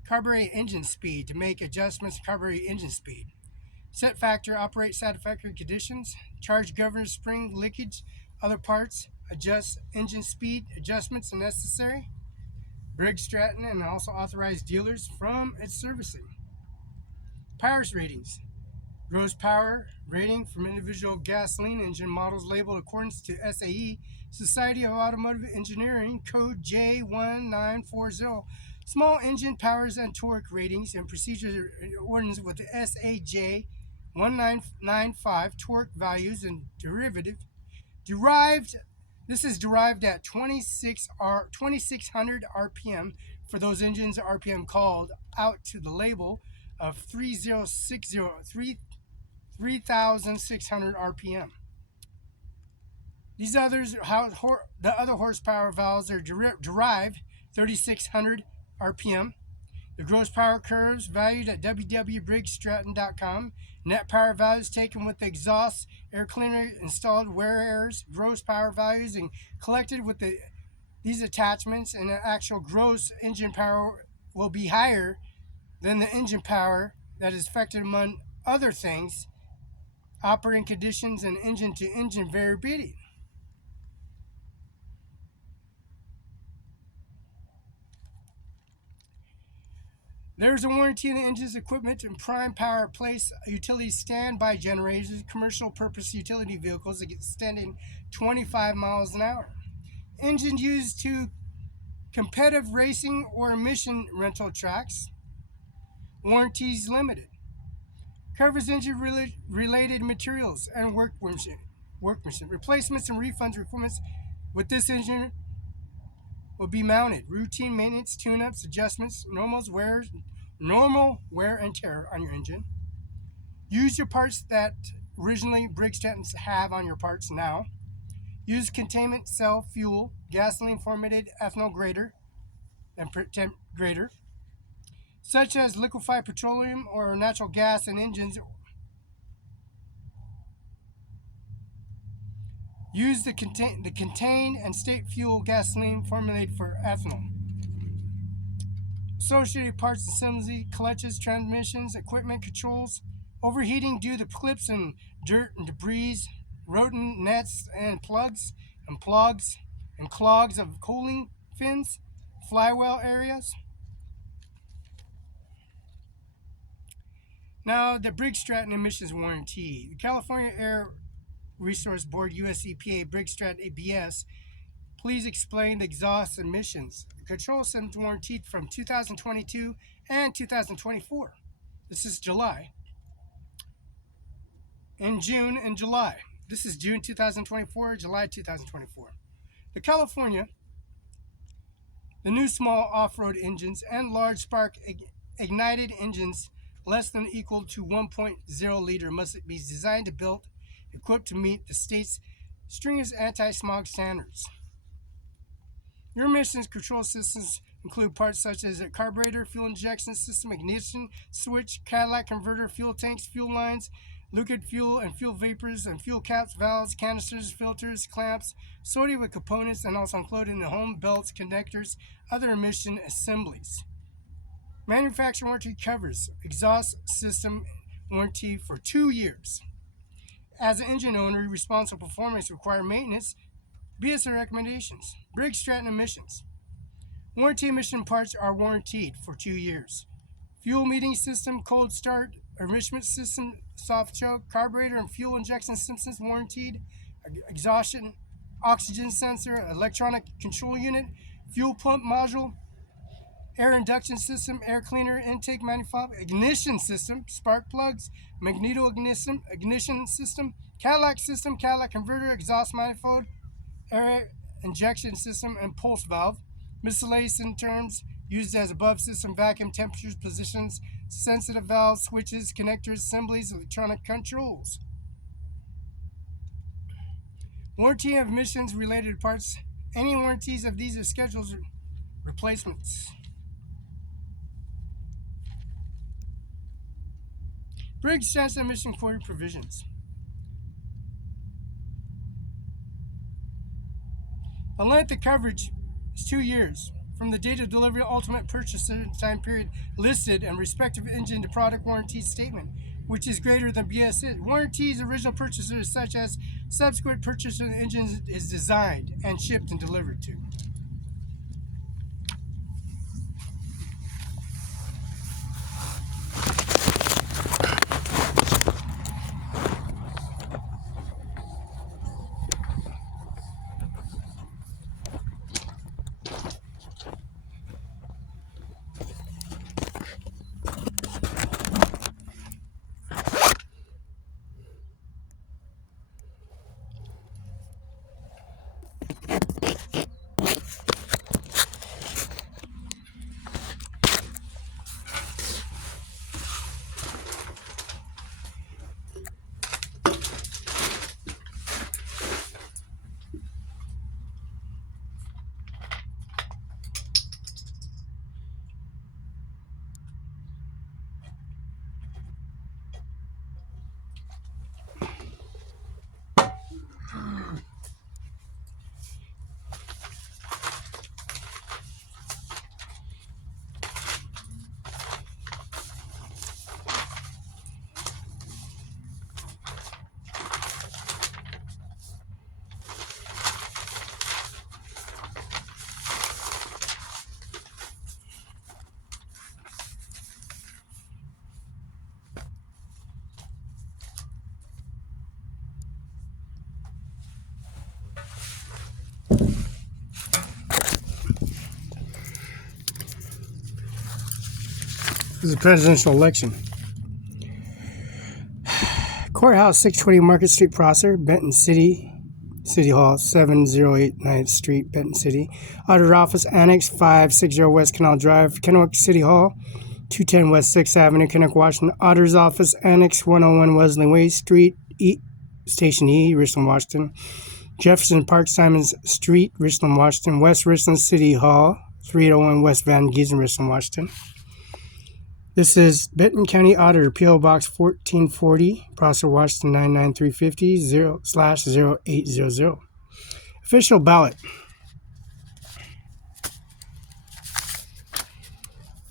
carbureted engine speed to make adjustments to carbureted engine speed. Set factor, operate satisfactory conditions, charge governor spring leakage, other parts, adjust engine speed adjustments if necessary. Briggs Stratton and also authorized dealers from its servicing. Powers ratings. Gross power rating from individual gasoline engine models labeled according to SAE, Society of Automotive Engineering, code J1940. Small engine powers and torque ratings and procedure ordinance with the SAJ 1995 torque values and derived. This is derived at 2600 RPM for those engines RPM called out to the label of 3600 RPM. These others, the other horsepower values are derived 3600 RPM. The gross power curves valued at www.briggsstratton.com. Net power values taken with the exhaust air cleaner installed, wear errors, gross power values, and collected with these attachments, and the actual gross engine power will be higher than the engine power that is affected among other things, operating conditions, and engine-to-engine variability. There is a warranty on the engine's equipment and prime power place utility standby generators, commercial purpose utility vehicles extending 25 miles an hour. Engine used to competitive racing or emission rental tracks. Warranties limited. Covers engine related materials and workmanship. Replacements and refunds requirements with this engine will be mounted. Routine maintenance, tune-ups, adjustments, normal wear and tear on your engine. Use your parts that originally Briggs Strattons have on your parts now. Use containment cell fuel, gasoline formatted ethanol grader, such as liquefied petroleum or natural gas in engines. Use the contained and state fuel gasoline formulated for ethanol. Associated parts assembly, clutches, transmissions, equipment controls, overheating due to clips and dirt and debris, rodent nets and plugs and clogs of cooling fins, flywheel areas. Now, the Briggs Stratton emissions warranty. The California Air Resource Board, US EPA, Briggs Stratton ABS, please explain the exhaust emissions. The control system warranted from 2022 and 2024. This is July. In June and July. This is June 2024, July 2024. The California, the new small off-road engines and large spark ignited engines less than or equal to 1.0 liter must be designed to build, equipped to meet the state's stringent anti-smog standards. Your emissions control systems include parts such as a carburetor, fuel injection system, ignition switch, catalytic converter, fuel tanks, fuel lines, liquid fuel and fuel vapors, and fuel caps, valves, canisters, filters, clamps, sodium components, and also included in the home belts, connectors, other emission assemblies. Manufacturer warranty covers exhaust system warranty for 2 years. As an engine owner, responsible performance require maintenance. BSA recommendations. Briggs Stratton emissions. Warranty emission parts are warranted for 2 years. Fuel metering system, cold start, enrichment system, soft choke, carburetor and fuel injection systems warranted. Exhaustion, oxygen sensor, electronic control unit, fuel pump module, air induction system, air cleaner, intake manifold, ignition system, spark plugs, magneto ignition system, Cadillac converter, exhaust manifold, air injection system, and pulse valve. Miscellaneous in terms used as above: system, vacuum, temperatures, positions, sensitive valves, switches, connectors, assemblies, electronic controls. Warranty of emissions related parts. Any warranties of these are schedules replacements. Briggs Transfer Emission Query Provisions. The length of coverage is 2 years from the date of delivery, ultimate purchaser time period listed, and respective engine to product warranty statement, which is greater than BS. Warranties original purchasers such as subsequent purchaser of the engine is designed and shipped and delivered to. This is a presidential election. Courthouse, 620 Market Street, Prosser, Benton City Hall, 7089 9th Street, Benton City. Auditor Office, Annex, 560 West Canal Drive, Kennewick City Hall, 210 West 6th Avenue, Kennewick, Washington. Auditor's Office, Annex, 101 Wesley Way Street, Station E, Richland, Washington. Jefferson Park, Simons Street, Richland, Washington. West Richland City Hall, 301 West Van Giesen, Richland, Washington. This is Benton County Auditor, P.O. Box 1440, Prosser, Washington 99350/0800. Official ballot.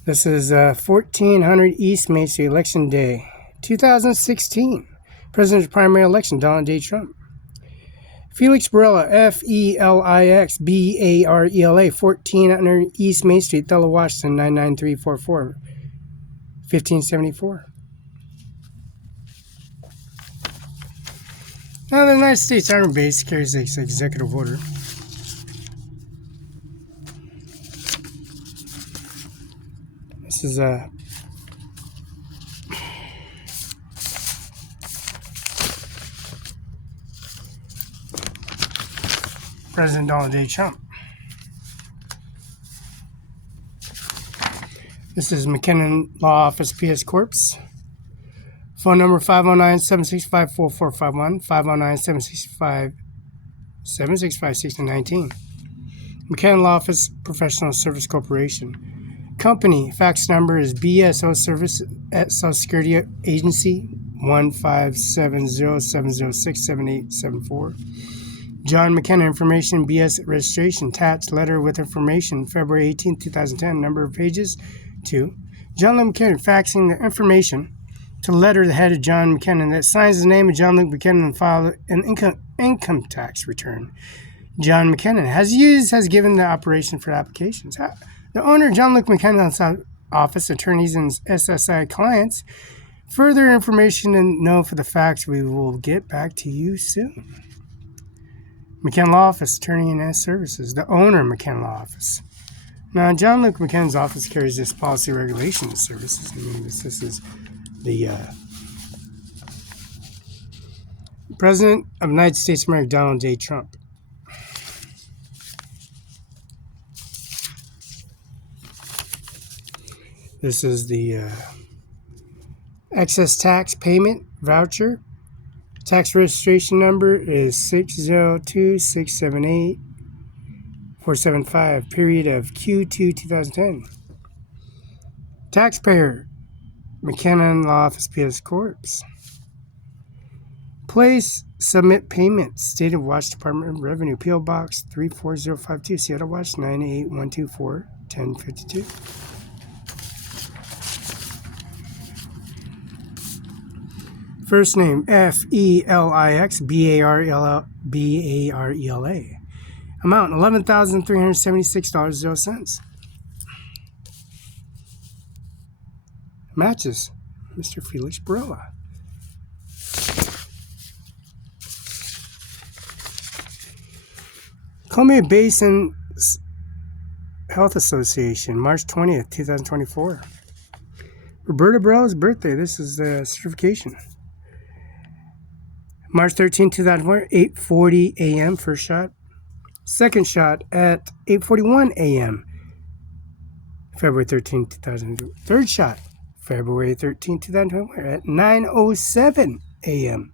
This is 1400 East Main Street, Election Day, 2016. President's primary election, Donald J. Trump. Felix Barela, Felix Barela, 1400 East Main Street, Othello, Washington 99344. 1574. Now, the United States Army Base carries this executive order. This is President Donald J. Trump. This is McKinnon Law Office, PS Corps. Phone number 509-765-4451, 509-765-1619. McKinnon Law Office, Professional Service Corporation. Company, fax number is BSO Service at Social Security Agency, 15707067874. John McKenna, information, BS registration, attached letter with information, February 18, 2010, number of pages, 2. John Luke McKenna, faxing the information to letter the head of John McKenna that signs the name of John Luke McKenna and file an income tax return. John McKenna has given the operation for applications. The owner, John Luke McKenna's office, attorneys, and SSI clients. Further information and know for the facts, we will get back to you soon. McKenna Law Office, attorney and services. The owner, McKenna Law Office. Now, John Luke McKennan's office carries this policy regulation services. I mean, this is the President of the United States of America, Donald J. Trump. This is the excess tax payment voucher. Tax registration number is 602-678-475, period of Q2 2010. Taxpayer, McKenna Law Office, PS Corps. Place, submit payment, State of Watch Department of Revenue, P.O. Box 34052, Seattle Watch 98124 1052. First name, Felix, Barela. Amount, $11,376.00. Matches, Mr. Felix Barela. Columbia Basin Health Association, March 20th, 2024. Roberta Barela's birthday. This is the certification. March 13, 2004, 8:40 a.m. First shot. Second shot at 8:41 a.m. February 13, 2002. Third shot, February 13, 2024 at 9:07 a.m.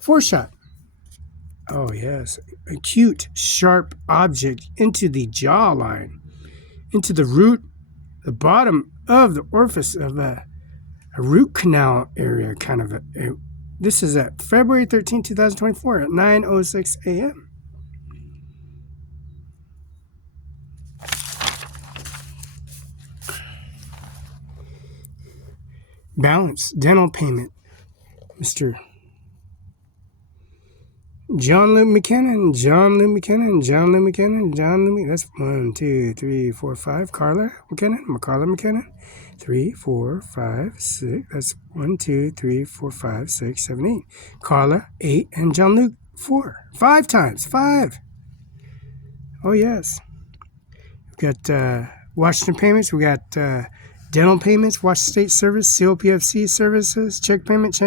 Fourth shot. Oh, yes. Acute, sharp object into the jawline, into the root, the bottom of the orifice of a root canal area, kind of this is at February 13, 2024 at 9:06 a.m. Balance, dental payment, Mr. John Luke McKenna, that's 1, 2, 3, 4, 5. Carla McKenna, 3, 4, 5, 6. That's 1, 2, 3, 4, 5, 6, 7, 8. Carla, 8, and John Luke, 4. 5 times, 5. Oh, yes. We've got Washington payments. We got dental payments, Washington State Service, COPFC services, check payment,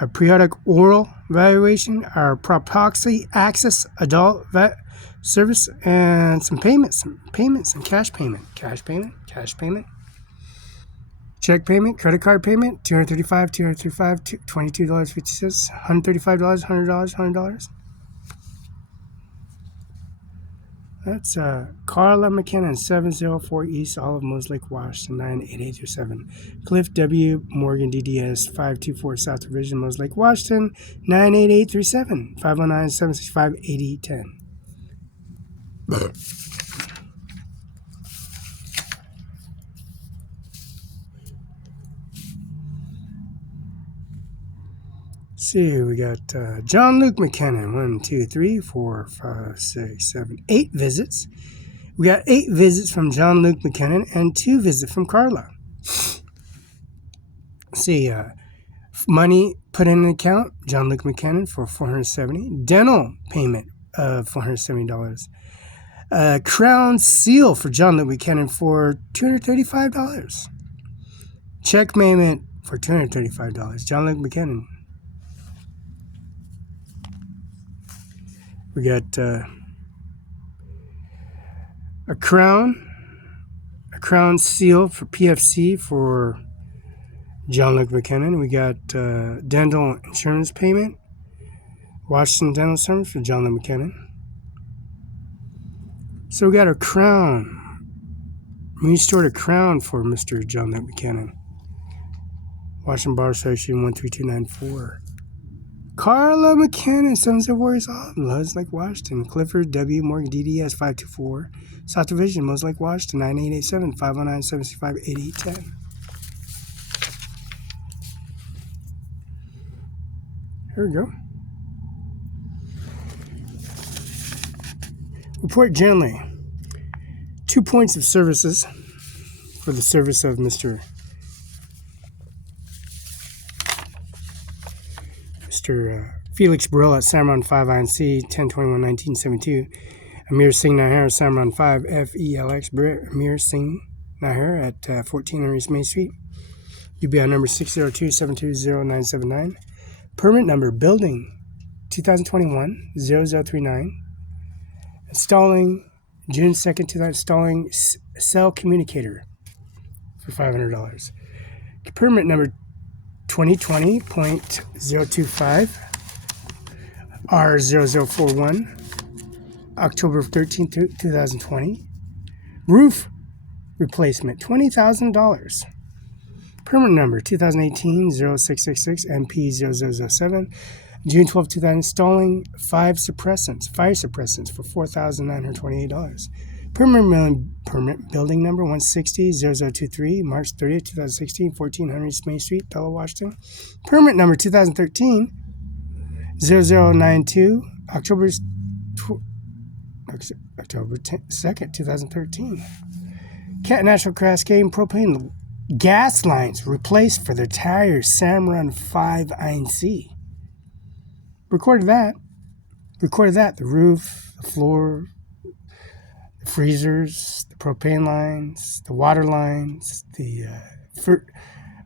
our periodic oral evaluation, our proxy access adult vet service, and some payments and cash payment, check payment, credit card payment, $235, $22.50, $135, $100. That's Carla McKinnon, 704 East Olive Mills Lake, Washington, 98837. Cliff W. Morgan, DDS, 524 South Division, Mills Lake, Washington, 98837, 509-765-8010. See, we got John Luke McKenna, 1, 2, 3, 4, 5, 6, 7, 8 visits. We got 8 visits from John Luke McKenna and 2 visits from Carla. See, money put in an account, John Luke McKenna for $470. Dental payment of $470. Crown seal for John Luke McKenna for $235. Check payment for $235. John Luke McKenna. We got a crown seal for PFC for John Luke McKenna. We got dental insurance payment, Washington Dental Service for John Luke McKenna. So we got a crown. We stored a crown for Mr. John Luke McKenna. Washington Bar Association 13294. Carla McKenna, 704 Loves Lake, Washington. Clifford W. Morgan, DDS 524. South Division, Mills Lake, Washington, 9887, 509-765-8810. Here we go. Report generally. 2 points of services for the service of Mr. Felix Barela at CIMARON5INC, 10/21/1972. Ajmer Singh Nijjar, CIMARON5, FELX, Ajmer Singh Nijjar at 1400 East Main Street. UBI number 602-720-979. Permit number, building 2021-0039. Installing June 2nd, 2000, installing cell communicator for $500. Permit number 2020.025 R0041, October 13th, 2020. Roof replacement, $20,000. Permit number 2018-0666 MP0007, June 12, 2000, installing fire suppressants for $4,928. Permit building number 160-0023, March 30th, 2016, 1400 East Main Street, Bella, Washington. Permit number 2013-0092, October 2nd, 2013. Cat National Cascade propane gas lines replaced for the tire CIMARON5INC. Recorded that. The roof, the floor, the freezers, the propane lines, the water lines, the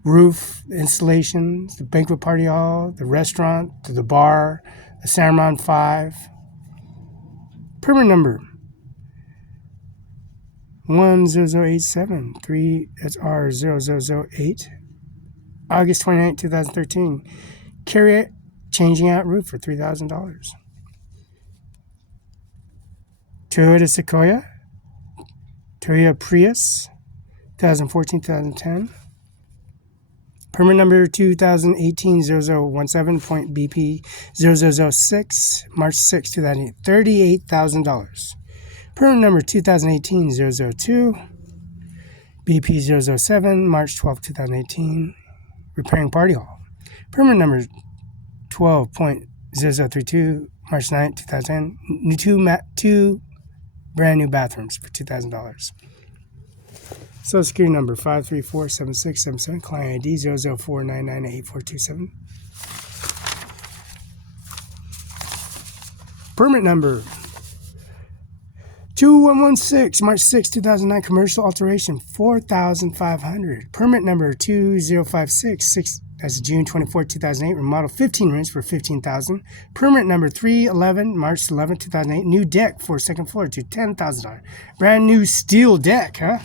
roof installations, the banquet party hall, the restaurant, the bar, the CIMARON5. Permit number 10087, 3SR0008, August 29, 2013. Carry it, changing out roof for $3,000. Toyota Sequoia, Toyota Prius, 2014-2010. Permit number 2018-0017.BP0006, March 6, 2008, $38,000. Permit number 2018-002, BP007, March 12, 2018, repairing party hall. Permit number 12.0032, March 9, 2010, two brand new bathrooms for $2,000. Social Security number 5347677, client ID 004998427. Permit number 2116, March 6, 2009, commercial alteration, $4,500. Permit number 2056, that's June 24, 2008, remodel 15 rooms for $15,000. Permit number 311, March 11, 2008, new deck for second floor to $10,000. Brand new steel deck, huh?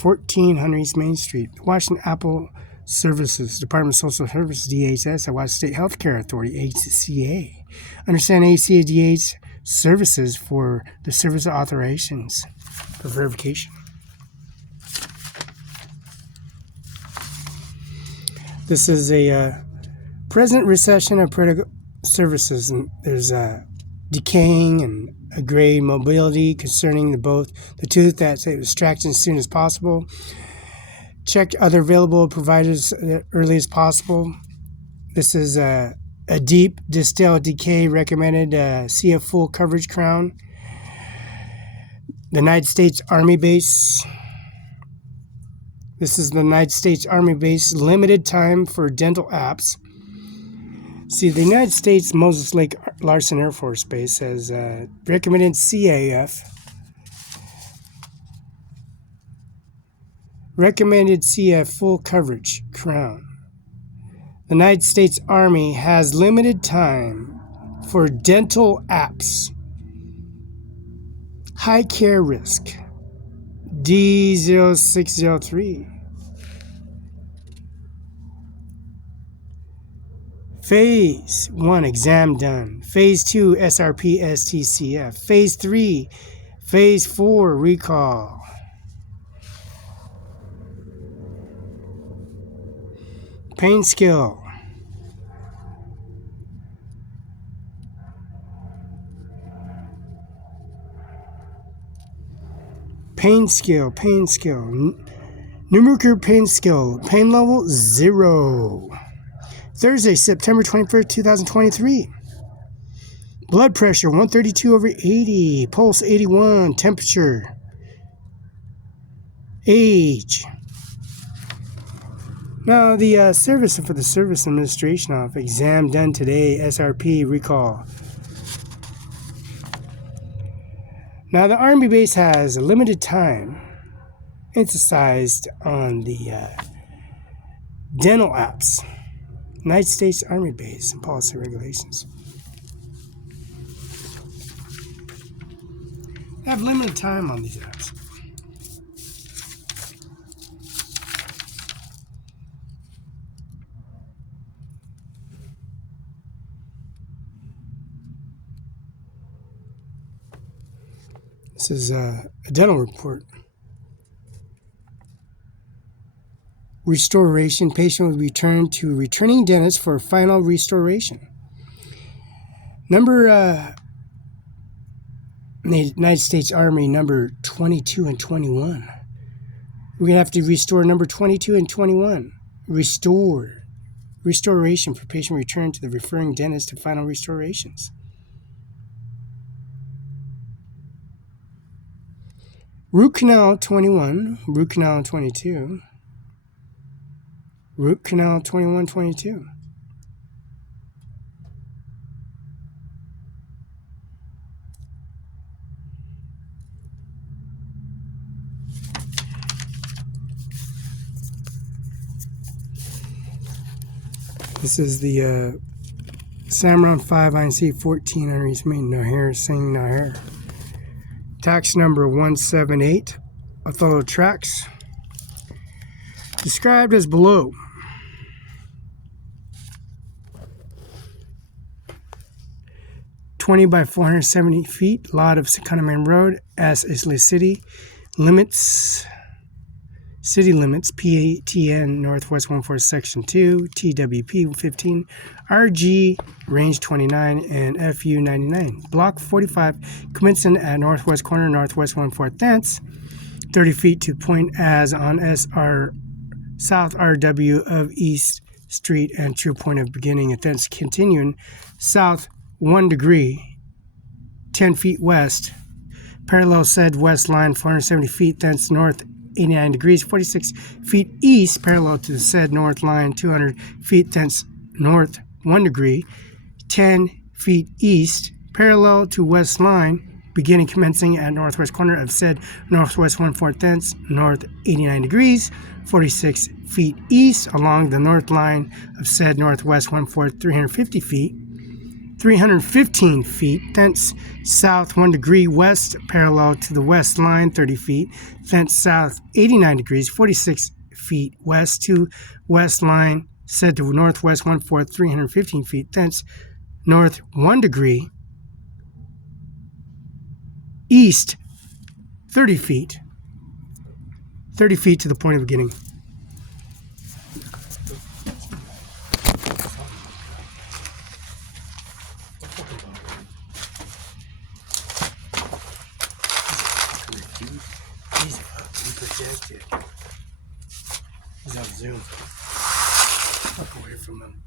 1400 East Main Street. Washington Apple Services, Department of Social Services, DHS, Washington State Healthcare Authority, ACA. Understand ACA DH services for the service authorizations for verification. This is a present recession of critical services, and there's a decaying and a gray mobility concerning both the tooth that's extracted as soon as possible. Check other available providers as early as possible. This is a deep distal decay recommended. See a full coverage crown. The United States Army base. This is the United States Army base. Limited time for dental apps. See, the United States Moses Lake Larson Air Force Base has recommended CAF. Recommended CF full coverage crown. The United States Army has limited time for dental apps. High care risk. D0603. Phase 1, exam done. Phase 2, SRP STCF. Phase 3, Phase 4, recall. Pain scale. Pain scale. Numerical pain scale. Pain level 0. Thursday, September 21st, 2023. Blood pressure 132/80. Pulse 81. Temperature. Age. Now, the service for the Service Administration Office. Exam done today. SRP recall. Now, the Army base has a limited time emphasized on the dental apps, United States Army base, and policy regulations. They have limited time on these apps. This is a dental report. Restoration. Patient will return to returning dentist for final restoration. Number United States Army number 22 and 21. We're going to have to restore number 22 and 21. Restoration for patient return to the referring dentist to final restorations. Root canal 21, root canal 22, root canal 21, 22. This is the CIMARON5INC 14 underneath me, no hair, Singh, no hair. Tax number 178, Othello tracks. Described as below. (20 by 470 feet), lot of Secondary Road, as Isla City. Limits, city limits, PATN, Northwest 14, Section 2, TWP 15, RG, Range 29, and FU 99. Block 45, commencing at northwest corner, Northwest 14, thence 30 feet to point as on SR, South RW of East Street and true point of beginning, and thence continuing south 1 degree, 10 feet west, parallel said west line 470 feet, thence north 89 degrees, 46 feet east, parallel to the said north line 200 feet, thence north 1 degree, 10 feet east, parallel to west line, beginning commencing at northwest corner of said Northwest 14, thence north 89 degrees, 46 feet east, along the north line of said Northwest 14, 350 feet, 315 feet, thence south 1 degree west, parallel to the west line 30 feet, thence south 89 degrees, 46 feet west to west line, said to Northwest 14, 315 feet, thence north 1 degree, east 30 feet to the point of beginning. He's projected. He's on Zoom. Walk away from him.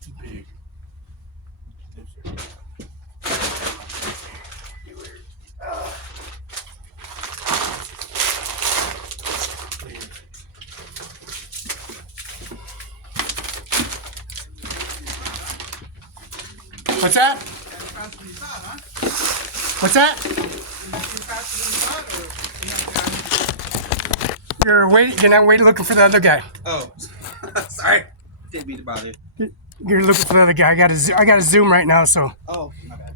Too big. What's that? What's that? You're not waiting looking for the other guy. Oh, sorry. Didn't mean to bother. You're looking for the other guy. I got to Zoom right now, so. Oh, my bad.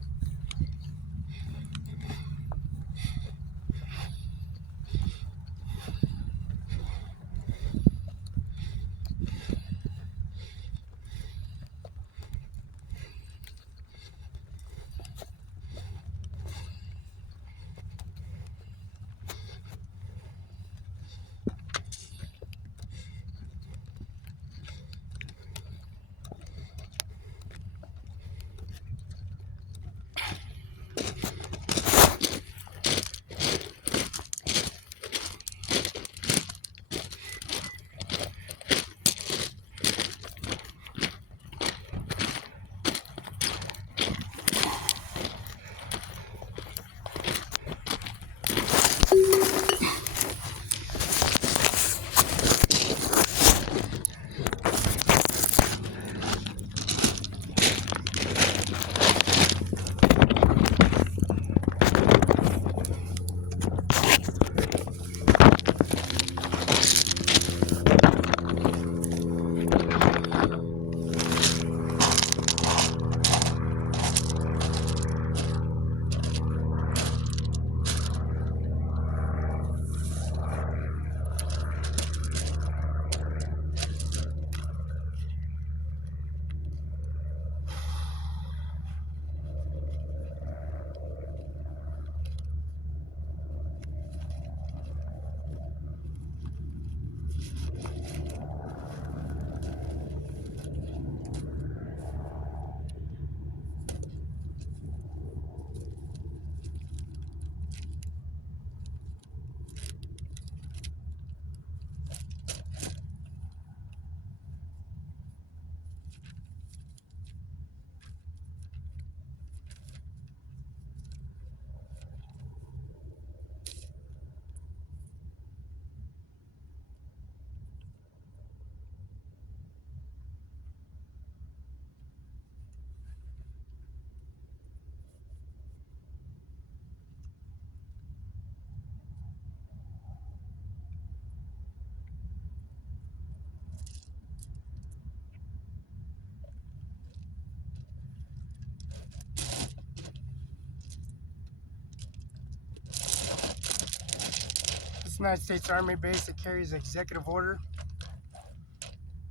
It's the United States Army base that carries executive order.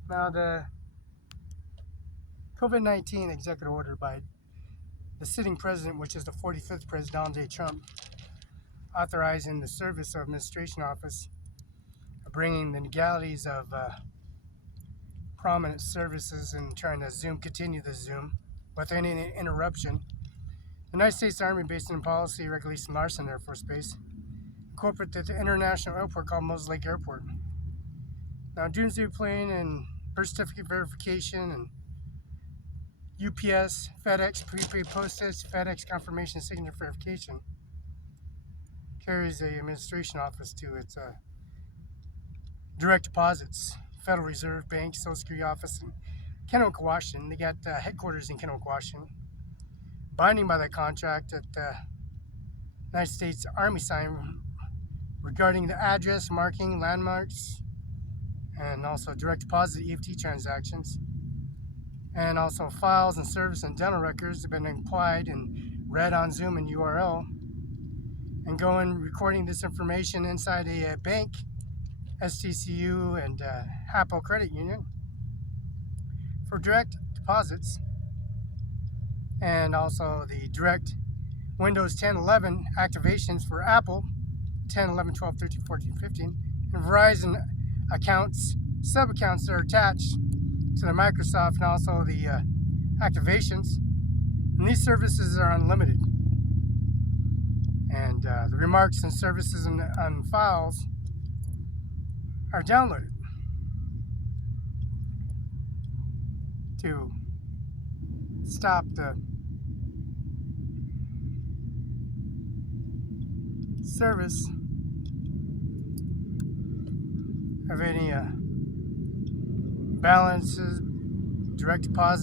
Now, the COVID-19 executive order by the sitting president, which is the 45th president, Donald J. Trump, authorizing the Service of Administration Office, bringing the legalities of prominent services and trying to continue the Zoom without any interruption. The United States Army, based in Policy, Regulation Larson Air Force Base, incorporated the international airport called Moses Lake Airport. Now, doomsday plane and birth certificate verification and UPS, FedEx, prepaid postage, FedEx confirmation signature verification carries the administration office to its direct deposits, Federal Reserve Bank, Social Security Office in Kennewick, Washington. They got headquarters in Kennewick, Washington. Binding by that contract that the United States Army signed regarding the address, marking, landmarks, and also direct deposit EFT transactions. And also files and service and dental records have been applied and read on Zoom and URL. And going recording this information inside a bank, STCU and Hapo Credit Union for direct deposits, and also the direct Windows 10, 11 activations for Apple 10, 11, 12, 13, 14, 15, and Verizon accounts, sub-accounts that are attached to the Microsoft, and also the activations. And these services are unlimited. And the remarks and services on files are downloaded to stop the service of any balances, direct deposit.